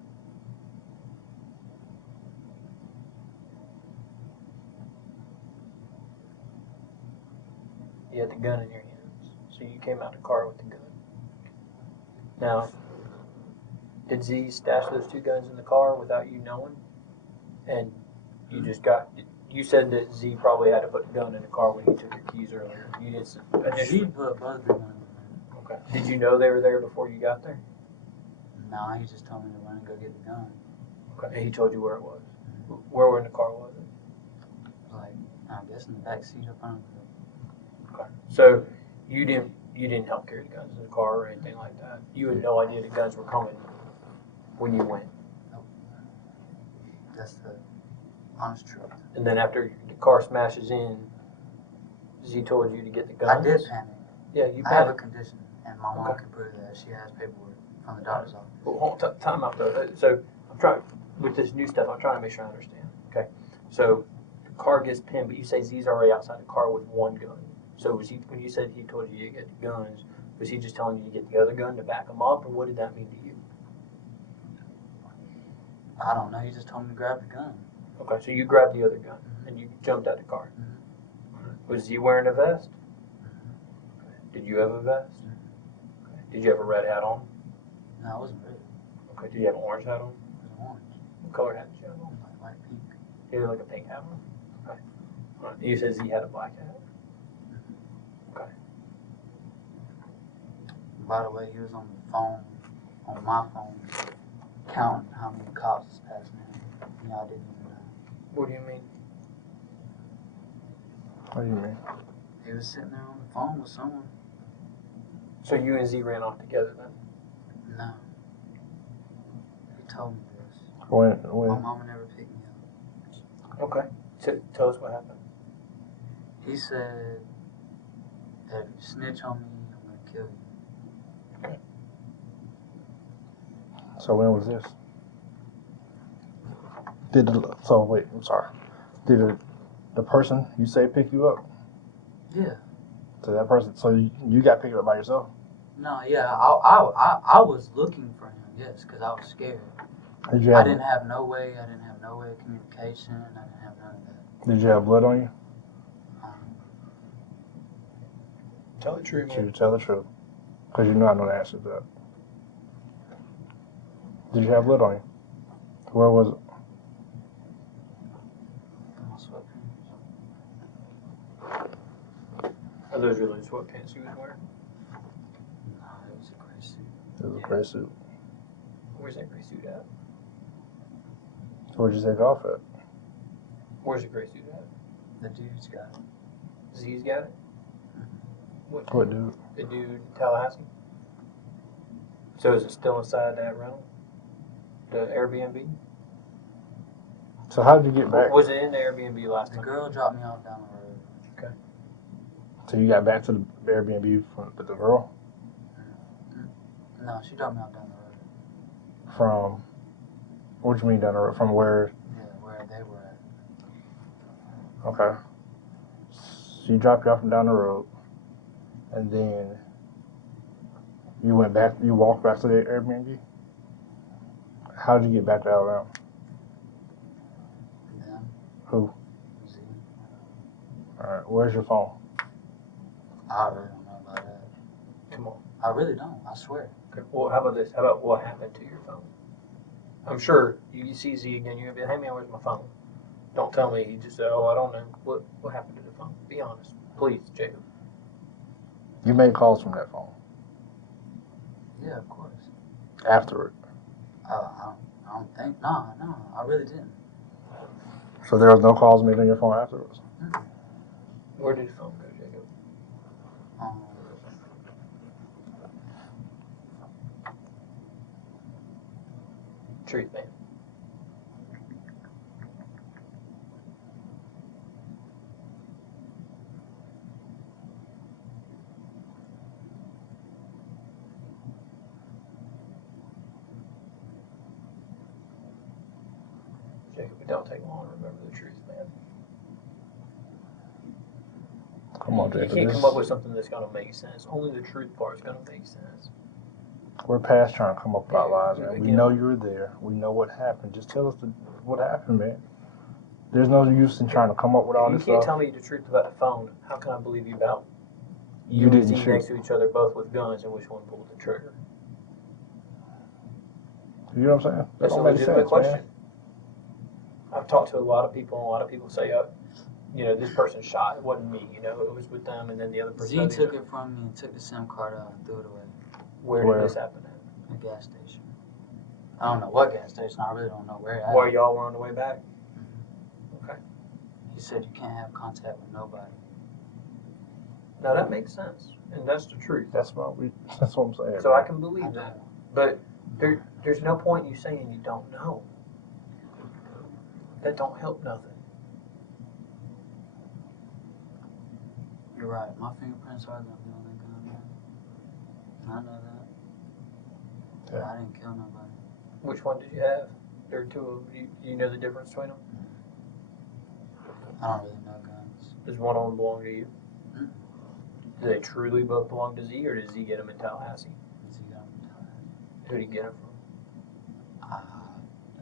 You had the gun in your hands. So you came out the car with the gun. Now, did Z stash those two guns in the car without you knowing? And you said that Z probably had to put the gun in the car when he took your keys earlier. You did Z initially. put both the guns in Okay. Did you know they were there before you got there? there. Nah, he just told me to run and go get the gun. Okay. And he told you where it was. Where in the car was it? Like, I guess in the back seat up under the. Okay. So you didn't help carry the guns in the car or anything like that. You had no idea the guns were coming when you went. That's the honest truth. And then after the car smashes in, He told you to get the guns? I did panic. Yeah, you I have a panicked. condition, and my mom Okay. can prove that. She has paperwork from the doctor's office. Well, hold on, time out though. So I'm trying, with this new stuff, I'm trying to make sure I understand. Okay. So the car gets pinned, but you say Z's already outside the car with one gun. So was he, when you said he told you to get the guns, was he just telling you to get the other gun to back him up, or what did that mean to you? I don't know. He just told me to grab the gun. Okay, so you grabbed the other gun and you jumped out the car. Was he wearing a vest? Did you have a vest? Okay. Did you have a red hat on? No, I wasn't ready. Okay. Did you have an orange hat on? It was orange. What color hat did you have on? Like light pink. He had like a pink hat on. Okay. All right. You said he had a black hat. Okay. By the way, he was on the phone, on my phone, counting how many cops was passing him. And y'all didn't even know. What do you mean? What do you mean? He was sitting there on the phone with someone. So you and Z ran off together then? No. He told me this. When? My mama never picked me up. Okay. Tell us what happened. He said, if you snitch on me, I'm going to kill you. So when was this? Wait, I'm sorry. Did the person you say pick you up? Yeah. So that person, so you got picked up by yourself? No, yeah, I was looking for him, yes, because I was scared. Did you I have didn't have no way of communication. I didn't have none of that. Did you have blood on you? Tell the truth, Should you tell the truth? Because you know I know the answer to that. Did you have blood on you? Where was it? My sweatpants. Are those really the sweatpants he was wearing? No, it was a gray suit. It was a gray suit. Where's that gray suit at? So where'd you take off at? Where's the gray suit at? The dude's got it. Z's got it? What dude? The dude in Tallahassee? So is it still inside that rental? The Airbnb? So how did you get back? Was it in the Airbnb last The time? girl dropped me off down the road. So you got back to the Airbnb with the girl? No, she dropped me off down the road. From, what do you mean down the road? From where? Yeah, where they were at. Okay. She dropped you off from down the road. And then you walked back to the Airbnb? How did you get back to Alabama? And then, Who? Z. Alright, where's your phone? I really don't know about that. Come on. I really don't, I swear. Okay. Well, how about this? How about what happened to your phone? I'm sure you see Z again, you're going to be, hey man, where's my phone? Don't tell me he just said, oh, I don't know. What happened to the phone? Be honest. Please, Jacob. You made calls from that phone. Yeah, of course. Afterward. I don't think, no, I really didn't. So there was no calls made on your phone afterwards? Where did the phone go, Jacob? Truth, man. Jacob, it don't take long to remember the truth, man. Come on, You Jacob. can't come up with something that's going to make sense. Only the truth part is going to make sense. We're past trying to come up with our lies, man. We Again. know you were there. We know what happened. Just tell us what happened, man. There's no use in trying to come up with all If you this can't stuff. tell me the truth about the phone, how can I believe you about You and didn't Z shoot. next to each other, both with guns, and which one pulled the trigger? You know what I'm saying? That That's a don't make legitimate sense, question. man. I've talked to a lot of people, and a lot of people say, this person shot. It wasn't me, it was with them, and then the other person. Z took it from me and took the SIM card out and threw it away. Where Where? did this happen at? A gas station. I don't know what gas station. I really don't know where at. While y'all were on the way back? Okay. He said you can't have contact with nobody. Now that makes sense, and that's the truth. That's what I'm saying. So I man. can I believe don't. that. But there's no point in you saying you don't know. That don't help nothing. You're right. My fingerprints are gonna be on that gun, man. I know that. Yeah. I didn't kill nobody. Which one did you have? There are two of them. Do you know the difference between them? I don't really know guns. Does one of them belong to you? Mm. Do they truly both belong to Z, or does Z get them in Tallahassee? Is he gonna retire? Who did he get them from?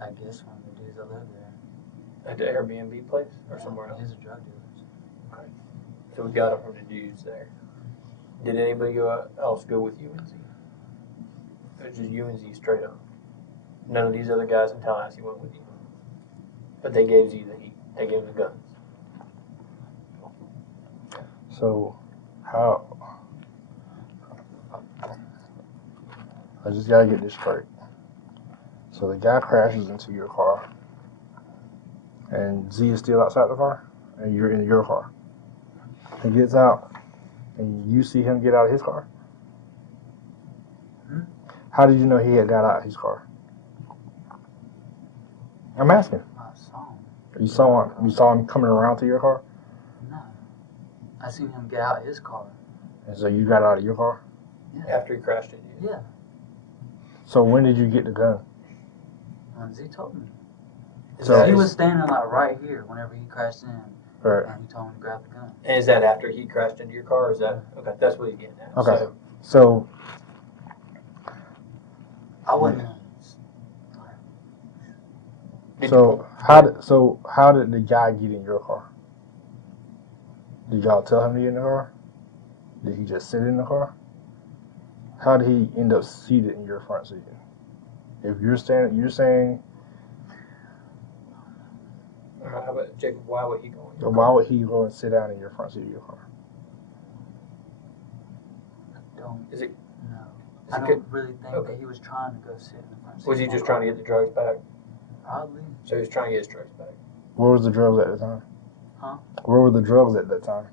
I guess one of the dudes that live there. At the Airbnb place or somewhere else? He's a drug dealer. So we got them from the dudes there. Did anybody else go with you and Z? Or just you and Z straight up? None of these other guys in Tallahassee went with you. But they gave Z the heat. They gave him the guns. So, how? I just gotta get this straight. So the guy crashes into your car, and Z is still outside the car, and you're in your car. He gets out, and you see him get out of his car. Hmm? How did you know he had got out of his car? I'm asking. I saw him. You saw him coming around to your car, No. I seen him get out of his car. and so you got out of your car. After he crashed into you. Yeah. So when did you get the gun? When Z told me. So- He was standing like right here whenever he crashed in, Right. and he told me to grab the gun. And is that after he crashed into your car? Or is that okay? That's what he's getting at. Okay. So, So I wasn't. did So how did the guy get in your car? Did y'all tell him to get in the car? Did he just sit in the car? How did he end up seated in your front seat? If you're saying, how about Jacob? Why would he go in? why would he go and sit down in your front seat of your car? Don't. Is it? No. Is I it don't good? really think Okay. that he was trying to go sit in the front seat. Was he of my just trying to car. get the drugs back? Probably. So he was trying to get his drugs back. Where was the drugs at the time? Huh? Where were the drugs at that time?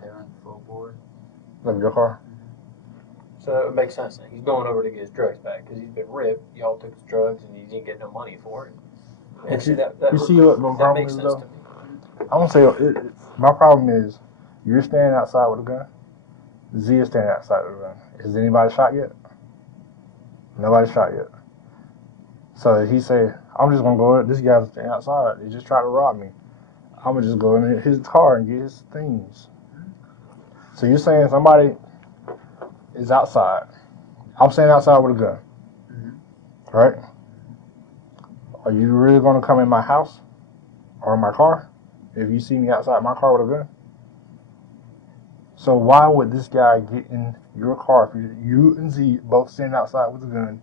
They were in the full board. Of your car? So it makes sense then. He's going over to get his drugs back because he's been ripped. Y'all took his drugs and he didn't get no money for it. And see that You see what my that problem makes is sense though? to me. I'm gonna say my problem is you're standing outside with a gun. Z is standing outside with a gun. Is anybody shot yet? Nobody shot yet. So he say, I'm just gonna go. This guy's standing outside. He just tried to rob me. I'm gonna just go in his car and get his things. So you're saying somebody is outside. I'm standing outside with a gun, right? Are you really gonna come in my house or in my car if you see me outside my car with a gun? So why would this guy get in your car if you and Z both standing outside with a gun?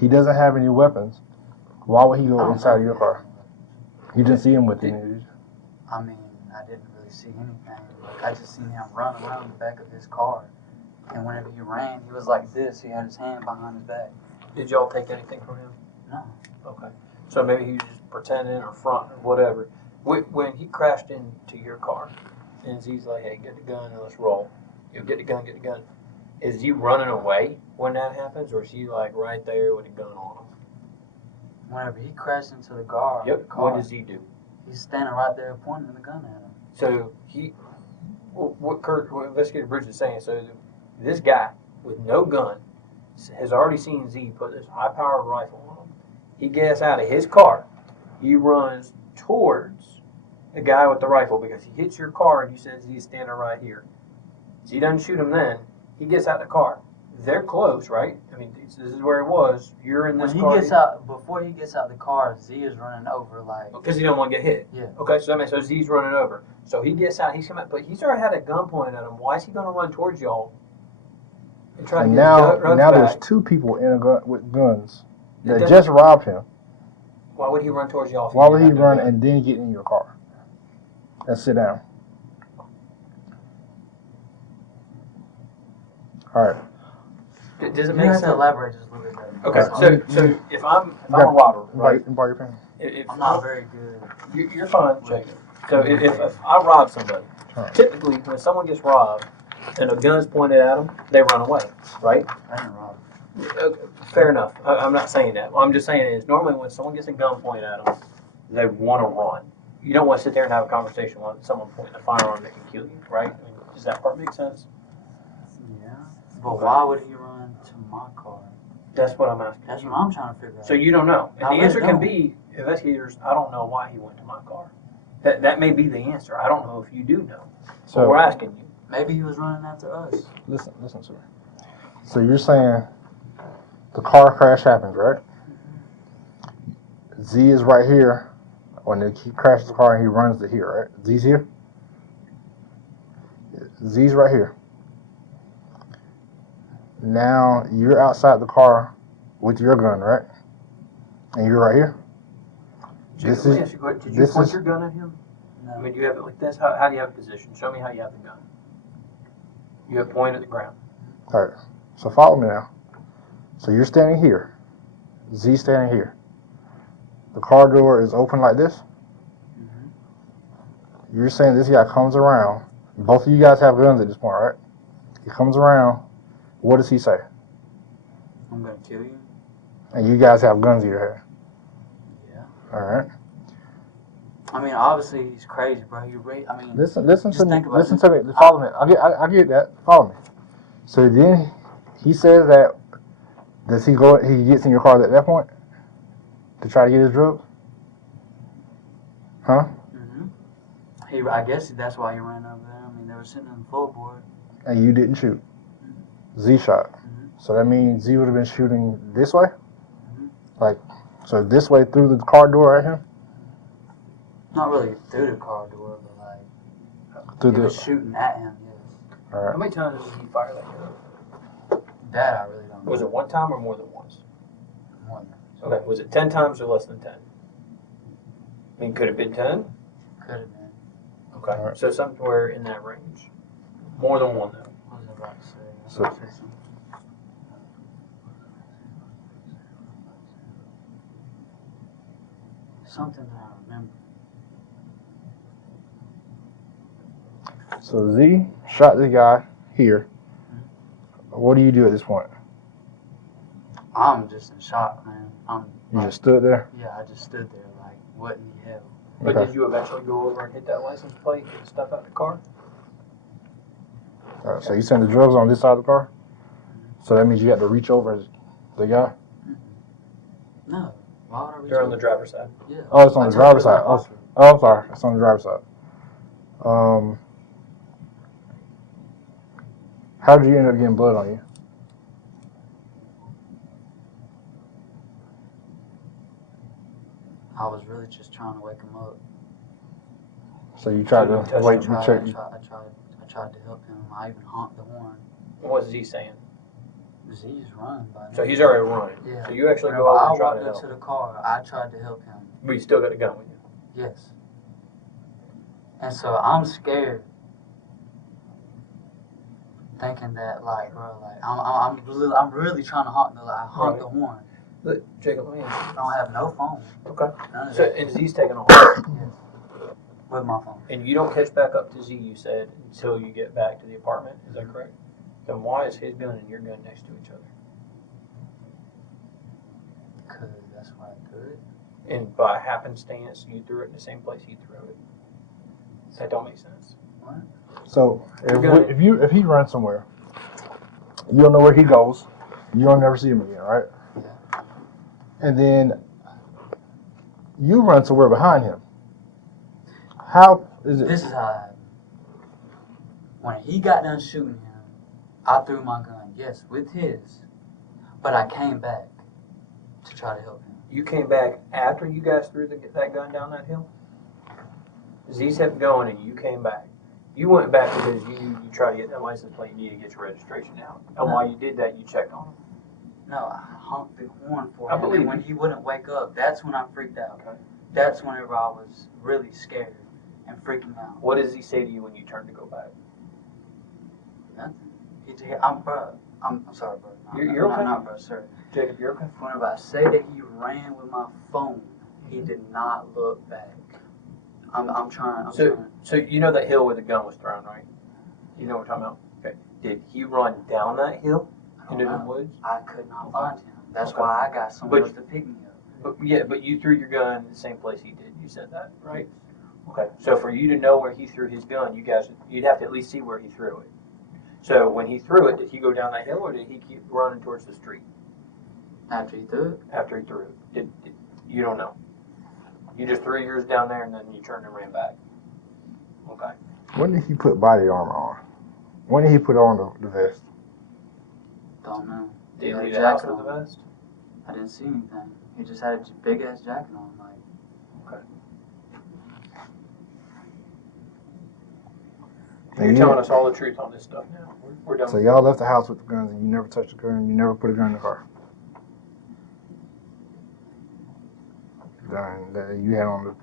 He doesn't have any weapons. Why would he go inside of your car? You didn't see him with any, did you? I mean, I didn't really see anything. Like, I just seen him run around the back of his car. And whenever he ran, he was like this. He had his hand behind his back. Did y'all take anything from him? No. Okay. So maybe he was just pretending or fronting or whatever. When he crashed into your car and Z's like, hey, get the gun and let's roll. Get the gun, get the gun. Is he running away when that happens, or is he like right there with a gun on him? Whenever he crashed into the car, What does he do? he's standing right there pointing the gun at him. So what Investigator Bridges is saying, so this guy with no gun has already seen Z put this high-powered rifle on him. He gets out of his car. He runs towards the guy with the rifle because he hits your car and you said Z is standing right here. Z doesn't shoot him then. He gets out of the car. They're close, right? I mean, this is where he was. You're in this When car. he gets out, before he gets out the car, Z is running over like. Because he don't want to get hit. Yeah. Okay, so that means so Z's running over. So he gets out, he's coming, but he's already had a gun pointed at him. Why is he going to run towards y'all and try And to get his drugs now back? there's two people in a gun with guns that It just robbed him. Why would he run towards y'all? If Why would he didn't have run no gun? and then get in your car and sit down? All right. Does it You make have sense? to elaborate just a little bit better. Okay, That's all. so if I'm a robber, right? Invite your pen. If I'm not very good. You're fine, Jacob. So if I rob somebody, Alright. typically when someone gets robbed and a gun's pointed at them, they run away, right? I didn't rob. Okay, fair enough. I'm not saying that. What I'm just saying is normally when someone gets a gun pointed at them, they want to run. You don't want to sit there and have a conversation with someone pointing a firearm that can kill you, right? I mean, Does that part make sense? Yeah. But why would he run to my car? That's what I'm asking. That's what I'm trying to figure out. So you don't know. And I the really answer can don't. be, investigators, I don't know why he went to my car. That may be the answer. I don't know if you do know. So we're asking you. Maybe he was running after us. Listen to me. So you're saying the car crash happens, right? Z is right here. When he crashes the car and he runs to here, right? Z's here. Z's right here. Now you're outside the car with your gun, right? And you're right here. Jacob, let me ask you a question. Did you point your gun at him? No. I mean, do you have it like this? How do you have a position? Show me how you have the gun. You have point at the ground. All right. So follow me now. So you're standing here. Z standing here. The car door is open like this. Mm-hmm. You're saying this guy comes around. Both of you guys have guns at this point, right? He comes around. What does he say? I'm gonna kill you. And you guys have guns in your hand. Yeah. All right. I mean, obviously he's crazy, bro. I mean, Listen just to me. think about Listen it. to me. Follow me. I get that. Follow me. So then he says that. Does he go? He gets in your car at that point to try to get his drugs? Huh? Mm-hmm. I guess that's why he ran over there. I mean, they were sitting on the floorboard. And you didn't shoot. Z shot. Mm-hmm. So that means Z would have been shooting this way? Mm-hmm. Like, so this way through the car door at him? Not really through the car door, but like Through he the. was shooting at him. Yes. All How right. many times did he fire that gun? That I really don't know. Was it one time or more than once? More than Okay. Was it 10 times or less than 10? I mean, could it have been 10? could have been. Okay. All right. So somewhere in that range. More than one, though. What was I about to say? So- Something that I remember. So Z shot this guy here. What do you do at this point? I'm just in shock, man. You just stood there? Yeah, I just stood there like, what in the hell? But Okay. did you eventually go over and hit that license plate, get the stuff out of the car? All right, so you send the drugs on this side of the car? So that means you got to reach over the guy? No. Why would I reach They're on the over? driver's side. Yeah. Oh, it's on I the told you driver's side. about Oh, I'm sorry. It's on the driver's side. How did you end up getting blood on you? I was really just trying to wake him up. So you tried So you to touched wait. him. You I checked. tried to help him. I even honked the horn. What is he saying? He's running by now. So he's already running. Yeah. So you actually Whenever go over I and try walked to up to help. the car, I tried to help him. But you still got the gun with you. Yes. And so I'm scared, thinking that like, bro, like I'm really trying to honk the horn. Look, Jacob, let me ask I don't have no phone. Okay. None of So, that. and Z's taking off. With my phone. And you don't catch back up to Z, you said, until you get back to the apartment. Is that correct? Then why is his gun and your gun next to each other? Cause that's why I threw it. And by happenstance, you threw it in the same place he threw it. That don't make sense. So You're if he runs somewhere, you don't know where he goes. You don't never see him again, right? Yeah. And then you run somewhere behind him. How is it? This is how it happened. When he got done shooting him, I threw my gun, yes, with his, but I came back to try to help him. You came back after you guys threw that gun down that hill? Z kept going and you came back. You went back because you tried to get that license plate, you need to get your registration out. And while you did that, you checked on him. No, I honked the horn for I him. believe And when he wouldn't wake up, that's when I freaked out. Okay. That's whenever I was really scared and freaking out. What does he say to you when you turn to go back? Nothing. I'm sorry, bro. No, You're no, okay. not bro, sir. Jacob, you're okay? Whenever I say that he ran with my phone, he did not look back. I'm trying. So you know that hill where the gun was thrown, right? You know what we're talking about? Okay. Did he run down that hill into the woods? I could not find him. That's Okay. why I got someone But- else to pick me up. But you threw your gun in the same place he did. You said that, right? Okay, so for you to know where he threw his gun, you'd have to at least see where he threw it. So when he threw it, did he go down that hill or did he keep running towards the street After he threw it? after he threw it? You don't know. You just threw yours down there and then you turned and ran back. Okay. When did he put body armor on? When did he put on the vest? Don't know. Did he had a leave the house jacket with the on. vest? I didn't see anything. He just had a big ass jacket on. Like, You're telling us all the truth on this stuff now. We're done. So y'all left the house with the guns and you never touched the gun, you never put a gun in the car. And you had on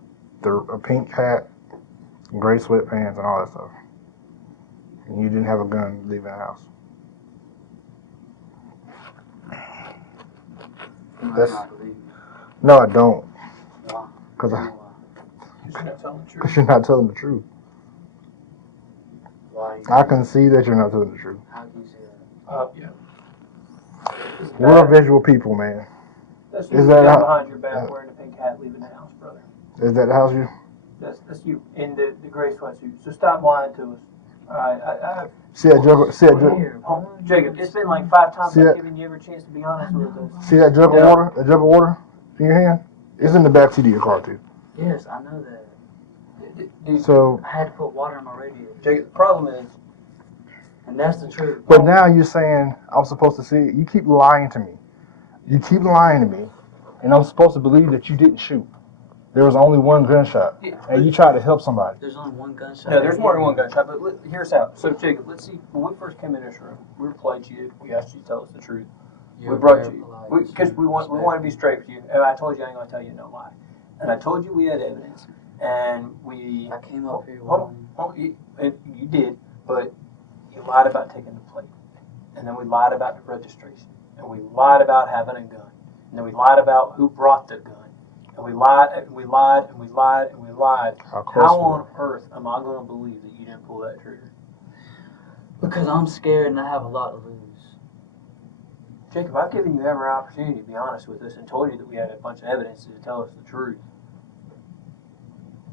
a pink hat, gray sweatpants, and all that stuff. And you didn't have a gun leaving the house. you might That's- not believe me. No, I don't. Why? Because Why? You're not telling the truth. you're not telling the truth. Why you I can see that you're not telling the truth. How can you say that? Yeah. We're visual people, man. That's Is you that how- behind your back wearing a pink hat leaving the house, brother. Is that the house you? That's you in the gray sweatsuit. So stop lying to us. All right, See that drug? See that drug? Here, Jacob, it's been like 5 times See I've that- given you every chance to be honest with us. See that jug of Yeah. water? A jug of water in your hand? It's in the back seat of your car too. Yes, I know that. Dude, So, I had to put water in my radio. Jacob, the problem is, And that's the truth. but now you're saying I'm supposed to see it. You keep lying to me. You keep lying to me, and I'm supposed to believe that you didn't shoot. There was only one gunshot, and you tried to help somebody. There's only one gunshot. no, there's more than one gunshot. But here's how. So Jacob, let's see. When we first came in this room, we played you. We asked you to tell us the truth. You're we brought very you polite. because we want to be straight with you. And I told you I ain't gonna tell you no lie. And I told you we had evidence, and we. I came up here Hold one. on. You did, but you lied about taking the plate, and then we lied about the registration, and we lied about having a gun, and then we lied about who brought the gun, and we lied and we lied and we lied and we lied. How close How we on were. earth am I going to believe that you didn't pull that trigger? Because I'm scared and I have a lot to lose. Jacob, I've given you every opportunity to be honest with us and told you that we had a bunch of evidence to tell us the truth.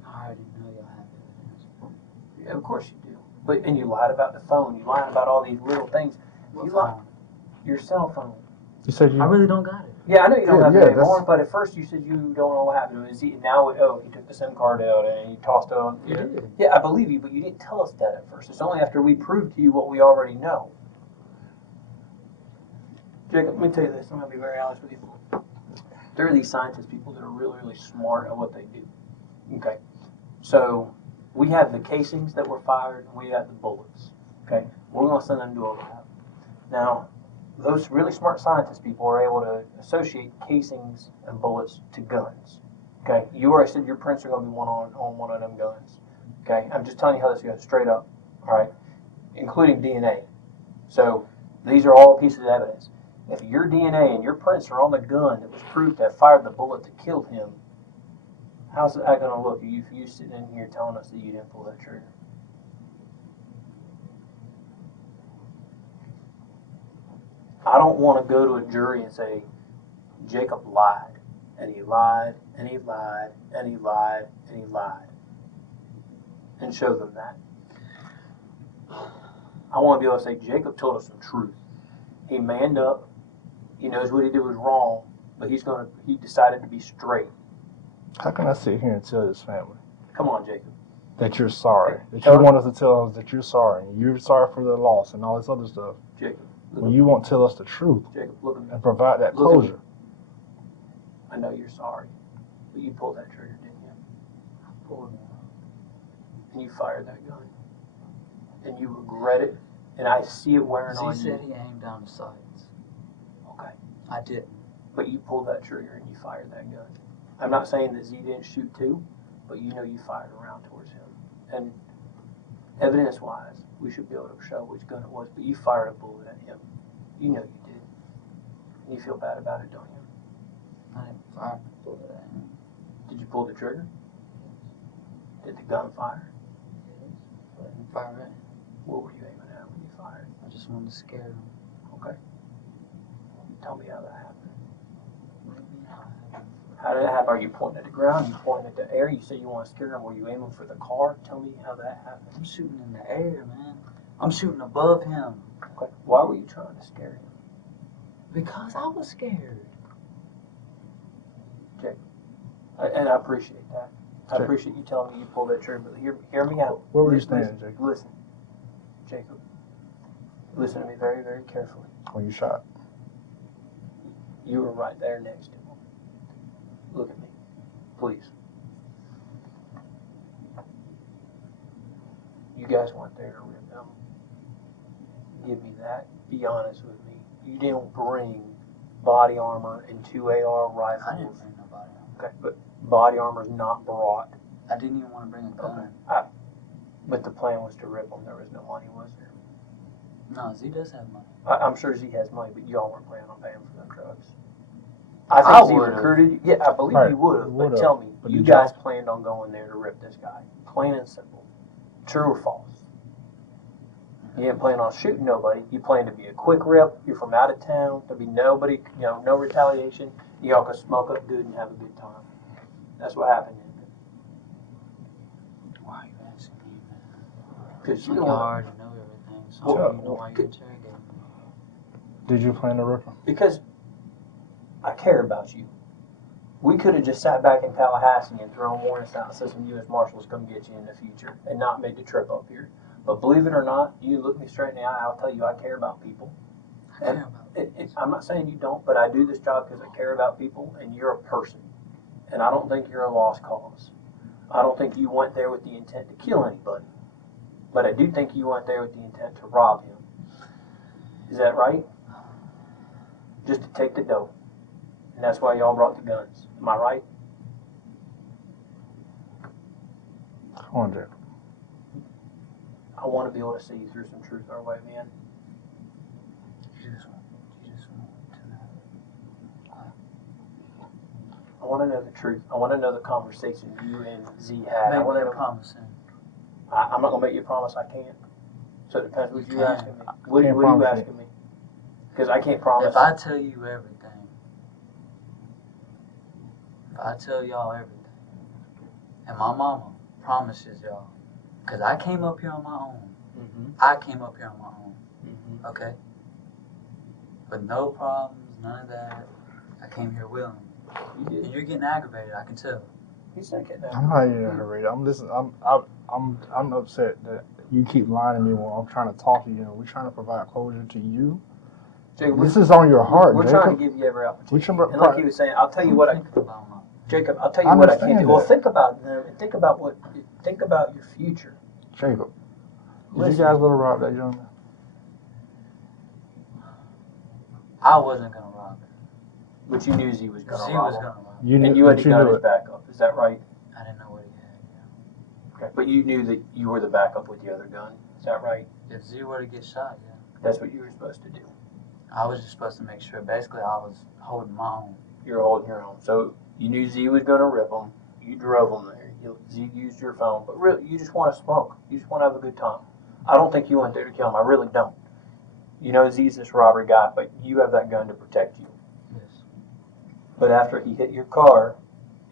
I already know y'all have evidence. Yeah, of course you do. And you lied about the phone. You lied about all these little things. What You lied. phone? Your cell phone. You said you. I really don't got it. Yeah, I know you don't Yeah, have yeah, it anymore, that's- but at first you said you don't know what happened. Is he now? Oh, he took the SIM card out and he tossed it on. You did. Yeah, I believe you, but you didn't tell us that at first. It's only after we proved to you what we already know. Jacob, let me tell you this. I'm going to be very honest with you. There are these scientist people that are really, really smart at what they do. Okay. So we have the casings that were fired and we have the bullets. Okay. We're going to send them to a lab. Now, those really smart scientist people are able to associate casings and bullets to guns. Okay. You already said your prints are going to be on one of them guns. Okay. I'm just telling you how this goes straight up. All right. Including DNA. So these are all pieces of evidence. If your DNA and your prints are on the gun that was proved to have fired the bullet that killed him, how's that going to look? You sitting in here telling us that you didn't pull that trigger? I don't want to go to a jury and say, Jacob lied, and he lied, and he lied, and he lied, and he lied, and show them that. I want to be able to say, Jacob told us the truth. He manned up. He knows what he did was wrong, but he decided to be straight. How can I sit here and tell this family Come on, Jacob. that you're sorry? That Tell you them. want us to tell us that you're sorry and you're sorry for the loss and all this other stuff. Jacob, look When at you me. won't tell us the truth Jacob, look at me. and provide that Look at me. closure. I know you're sorry, but you pulled that trigger, didn't you? Pulled it. And you fired that gun. And you regret it, and I see it wearing Z on said you. he aimed down the sights. Okay. I didn't. But you pulled that trigger and you fired that gun. I'm not saying that Z didn't shoot too, but you know you fired around towards him. And evidence-wise, we should be able to show which gun it was, but you fired a bullet at him. You know you did. And you feel bad about it, don't you? I didn't fire a bullet at him. Did you pull the trigger? Did the gun fire? I didn't fire at him. What were you aiming at when you fired? I just wanted to scare him. Okay. Tell me how that happened. What do you mean how it happened? How did it happen? Are you pointing at the ground? You pointing at the air? You say you want to scare him. Were you aiming for the car? Tell me how that happened. I'm shooting in the air, man. I'm shooting above him. Okay. Why were you trying to scare him? Because I was scared. And I appreciate that. I Jake. appreciate you telling me you pulled that trigger, but hear me out. Where were you Listen, standing, Jacob? Listen, Jacob. Listen to me very, very carefully. When you shot? You were right there next to him. Look at me, please. You guys weren't there to rip them. Give me that. Be honest with me. You didn't bring body armor and 2 AR rifles. I didn't bring nobody on. Okay, but body armor is not brought. I didn't even want to bring a gun. Okay. But the plan was to rip them. There was no money, was there? No, Z does have money. I'm sure Z has money, but y'all weren't planning on paying for them drugs. I think Z would've. recruited you. Yeah, I believe Right, you would have. But would've. tell me, But you did y'all- guys planned on going there to rip this guy. Plain and simple. True or false? You didn't plan on shooting nobody. You planned to be a quick rip. You're from out of town. There'll be nobody, no retaliation. Y'all can smoke up good and have a good time. That's what happened. Why are you asking me, man? Because Like you you don't. already know everything, so Well, I don't know why you're interrogating me. Did you plan to rip him? Because I care about you. We could have just sat back in Tallahassee and thrown warrants out and said some U.S. Marshals come get you in the future and not made the trip up here. But believe it or not, you look me straight in the eye, I'll tell you I care about people. I care about I'm not saying you don't, but I do this job because I care about people and you're a person. And I don't think you're a lost cause. I don't think you went there with the intent to kill anybody. But I do think you went there with the intent to rob him. Is that right? Just to take the dough. And that's why y'all brought the guns. Am I right? Come on, Jacob. I want to be able to see you through some truth our way, man. You just want to know. I want to know the truth. I want to know the conversation you and Z had. I Make want me to a know. promise, then. I'm not going to make you a promise I can't. So it depends what You you're can. asking me. What Can't are you promise asking me? Because I can't promise. If I tell you everything, if I tell y'all everything, and my mama promises y'all, because I came up here on my own. Mm-hmm. I came up here on my own, Mm-hmm. okay? But no problems, none of that. I came here willing. You did. And you're getting aggravated, I can tell. He's not getting I'm not even aggravated. I'm listening. I'm upset that you keep lying to me when I'm trying to talk to you. And we're trying to provide closure to you. Jacob, This is on your heart, we're Jacob. trying to give you every We opportunity. should, And like he was saying, I'll tell you what I, Think about my- Jacob, I'll tell I you what I can't understand do. Well, that. think about them and think about your future. Jacob, did Listen. you guys go to rob that young man? I wasn't gonna rob her. But you knew Z was going Z to rob was him. gonna rob her. You knew, And you had but to you gun knew his it. backup. Is that right? I didn't know what he had, Okay. But you knew that you were the backup with the other gun. Is that right? yeah. If Z were to get shot, yeah. That's what you were supposed to do. I was just supposed to make sure, basically, I was holding my own. You're holding your own. So you knew Z was going to rip them. You drove them there. Z used your phone. But really, you just want to smoke. You just want to have a good time. I don't think you went there to kill him. I really don't. You know Z's this robbery guy, but you have that gun to protect you. Yes. But after he hit your car,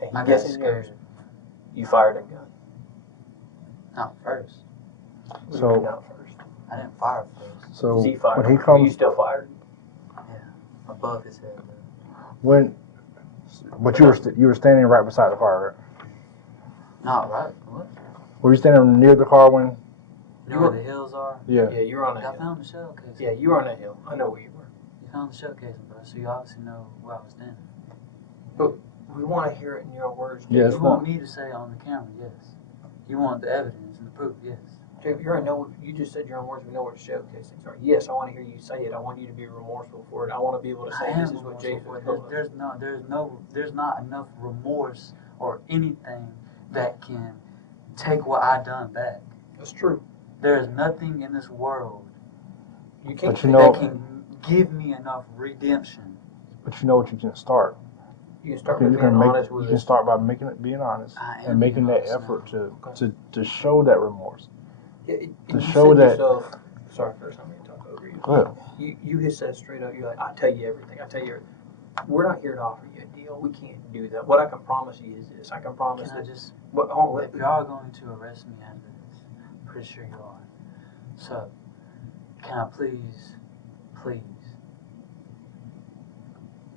and he I got gets in yours, scared. you fired a gun. Not first. So- Not first. I didn't fire first. So Z fired. when he But you comes, still fired. Above his head, though. but you were standing right beside the car, right? Not right. What? Were you standing near the car when? You know where the hills are? Yeah. Yeah, you were on that I hill. found the shell case. Yeah, you were on that hill. I know where you were. You found the shell case, bro. So you obviously know where I was standing. We want to hear it in your words. Yeah, You it's want not. me to say it on the camera? Yes. You want the evidence and the proof? Yes. Jacob, you already know. You just said your own words. We know where the showcase things are. Yes, I want to hear you say it. I want you to be remorseful for it. I want to be able to I say am this is what remorseful Jacob for it. told us. There's not enough remorse or anything that can take what I done back. That's true. There is nothing in this world You can't. But you know- that can give me enough redemption. But you know what you can start. You can start You with can being make. honest You with can us. start by being honest I am and making being that honest effort now. to show that remorse. Yeah, to you show said that- yourself. Sorry, first I'm going to talk over you. Go ahead. You had said straight up. You're like, I tell you everything. I tell you. we're not here to offer you a deal. We can't do that. What I can promise you is this. I can promise Can I that. just, But, hold on, if you are going to arrest me after this, I'm pretty sure you are. So, can I please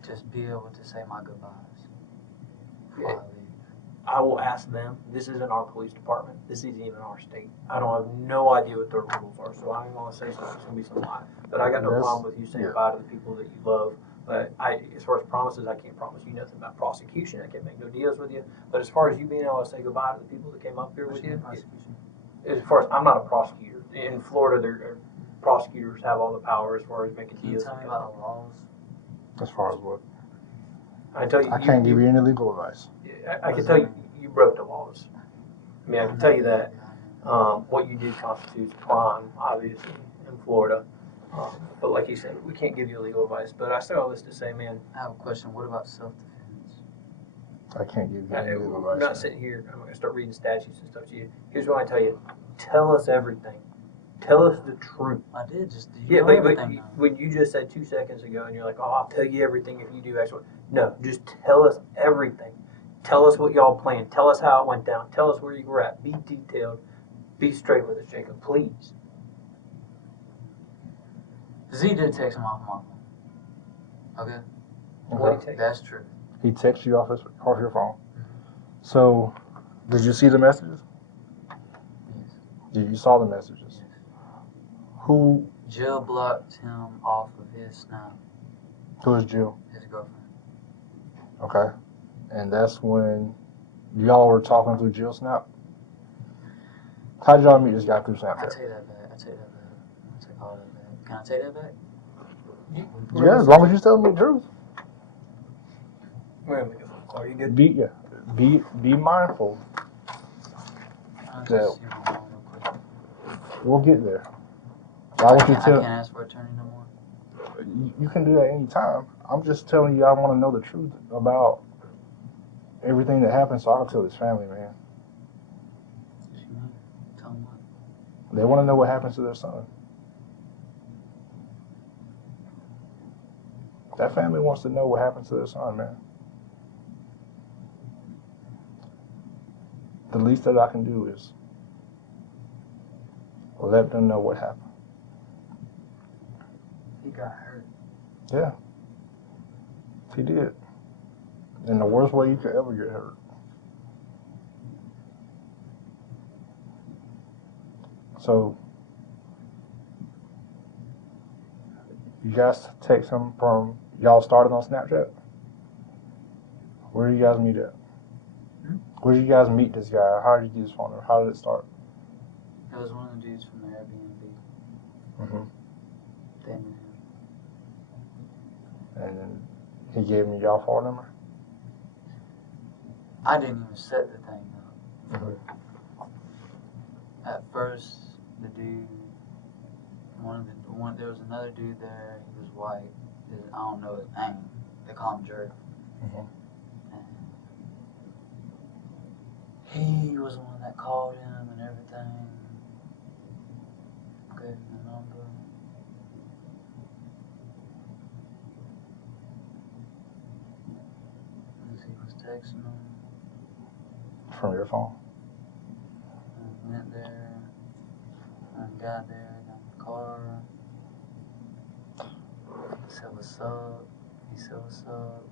just be able to say my goodbyes before I leave? I will ask them. This isn't our police department. This isn't even our state. I don't have no idea what their rules are, so I'm going to say something. It's going to be some lie. But I got no problem with you saying bye to the people that you love. But as far as promises, I can't promise you nothing about prosecution. I can't make no deals with you. But as far as you being able to say goodbye to the people that came up here with you, as far as I'm not a prosecutor. In Florida, prosecutors have all the power as far as making Can you deals. tell me about the laws? As far as what? I tell you, I can't give you any legal advice. I can tell you, you broke the laws. I mean, I can tell you that. What you did constitutes a crime, obviously, in Florida. But like you said, we can't give you legal advice. But I say all this to say, man, I have a question. What about self-defense? I can't give you any legal we're advice. not sitting here. I'm going to start reading statutes and stuff to you. Here's what I tell you: tell us everything. Tell us the truth. I did just do Yeah, know but everything now. when you just said 2 seconds ago, and you're like, "Oh, I'll tell you everything if you do X." No, just tell us everything. Tell us what y'all planned. Tell us how it went down. Tell us where you were at. Be detailed. Be straight with us, Jacob, please. Z did text him off my phone. Okay? What do you take? That's true. He texts you off your phone. So, did you see the messages? Yes. You saw the messages. Who Jill blocked him off of his Snap, is Jill? his girlfriend. Okay. And that's when y'all were talking through Jill's Snap? How did y'all meet this guy through I Snapchat? take that back. I take all that back. Can I take that back? Yeah, as long as you tell me the truth. Wait a minute. Are you good? Be mindful. I'll just see my phone real quick. We'll get there. I can't ask for attorney no more. You can do that anytime. I'm just telling you, I want to know the truth about everything that happened so I can tell his family, man. Tell him what? They want to know what happens to their son. That family wants to know what happens to their son, man. The least that I can do is let them know what happened. He got hurt. Yeah. He did. In the worst way you could ever get hurt. So, you guys text him from, y'all started on Snapchat? Where did you guys meet at? Where did you guys meet this guy? How did you get his phone number? How did it start? It was one of the dudes from the Airbnb. Mm-hmm. They knew him. And then he gave me y'all phone number? I didn't even set the thing up. Mm-hmm. At first, the dude, there was another dude there. He was white. I don't know his name. They call him Jerk. Mm-hmm. He was the one that called him and everything. Gave him the number. He was texting him. From your phone? And went there. And got there. Got in the car. He said, "What's up?" He said, "What's up?"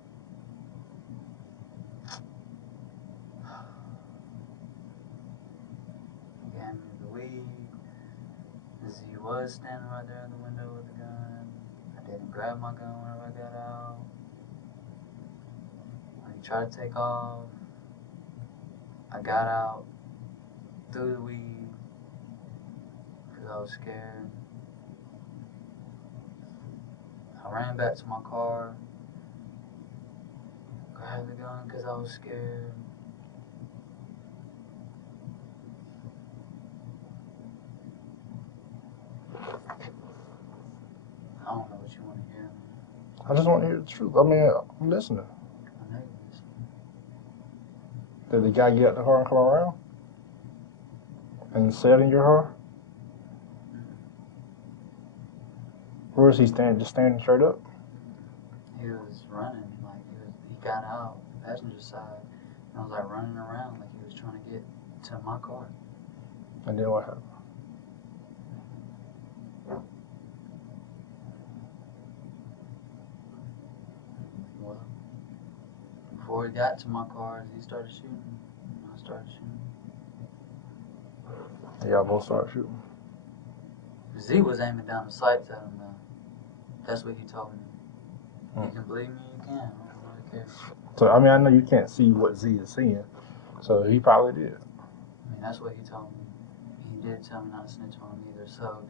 He gave me the weed. He was standing right there in the window with the gun. I didn't grab my gun whenever I got out. When he tried to take off, I got out, threw the weed, because I was scared. I ran back to my car, grabbed the gun because I was scared. I don't know what you want to hear. I just want to hear the truth. I mean, I'm listening. I know you're listening. Did the guy get out the car and come around? And sat in your car? Where is he standing? Just standing straight up? he was running, like he got out the passenger side, and I was like running around like he was trying to get to my car. And then what happened? Well, before he got to my car, he started shooting. And I started shooting. Y'all both started shooting. Z was aiming down the sights at him though. That's what he told me. Hmm. You can believe me, you can. I don't really care. So, I mean, I know you can't see what Z is seeing. So, he probably did. I mean, that's what he told me. He did tell me not to snitch on him either. So,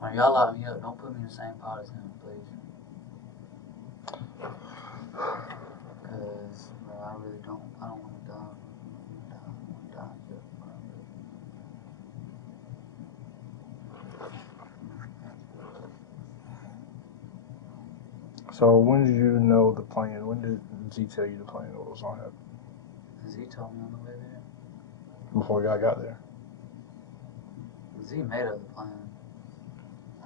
when y'all lock me up, don't put me in the same pot as him, please. Because, bro, I don't want to die. I don't want to die. So, when did you know the plan? When did Z tell you the plan was on him? Z told me on the way there. Before y'all got there? Z made up the plan.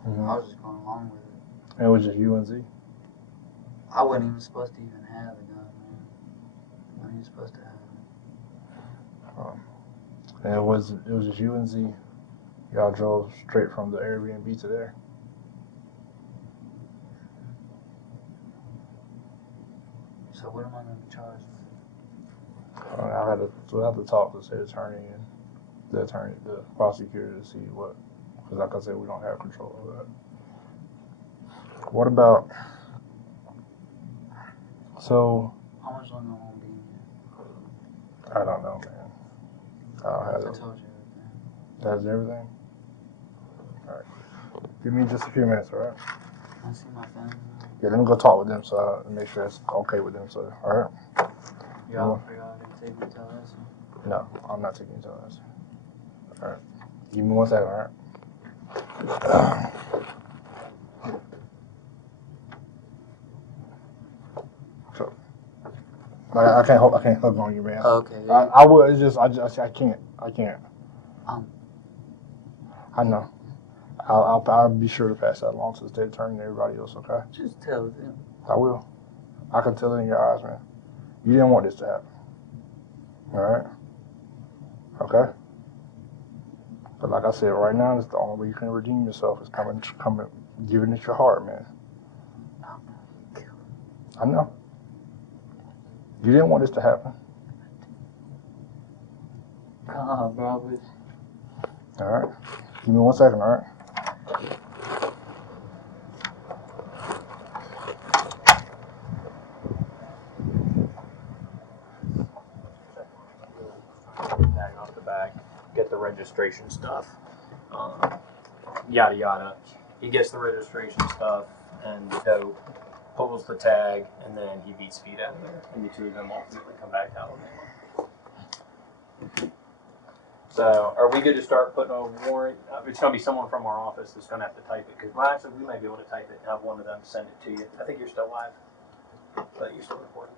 Mm-hmm. I was just going along with it. And it was just you and Z? I wasn't even supposed to even have the gun, man. I wasn't even supposed to have it. And it was just you and Z. Y'all drove straight from the Airbnb to there. So what am I going to be charged with? We'll have to talk to the attorney and the prosecutor to see what, because like I said, we don't have control of that. What about, so, How much longer am I going to be in here? I don't know, man. I don't have I it. told you everything. That's everything? Alright. Give me just a few minutes, alright? Can I see my family? Yeah, let me go talk with them so I make sure it's okay with them, so, alright? Y'all going to take me to Tallahassee? No, I'm not taking you to us. Alright. Give me 1 second, alright? So, I can't hug on you, man. Okay. I would, it's just, I can't. I know. I'll be sure to pass that along to the state attorney and everybody else, okay? Just tell them. I will. I can tell it in your eyes, man. You didn't want this to happen. Alright? Okay? But like I said, right now, it's the only way you can redeem yourself is coming, giving it your heart, man. I know. You didn't want this to happen. Come on, bro. Alright? Give me 1 second, alright? Tag off the back, get the registration stuff, yada yada. He gets the registration stuff and the dope, pulls the tag, and then he beats feet out of there. And the two of them ultimately come back to Alabama. So, are we good to start putting a warrant? It's going to be someone from our office that's going to have to type it. Because, well, actually, we might be able to type it and have one of them send it to you. I think you're still live, but you're still recording.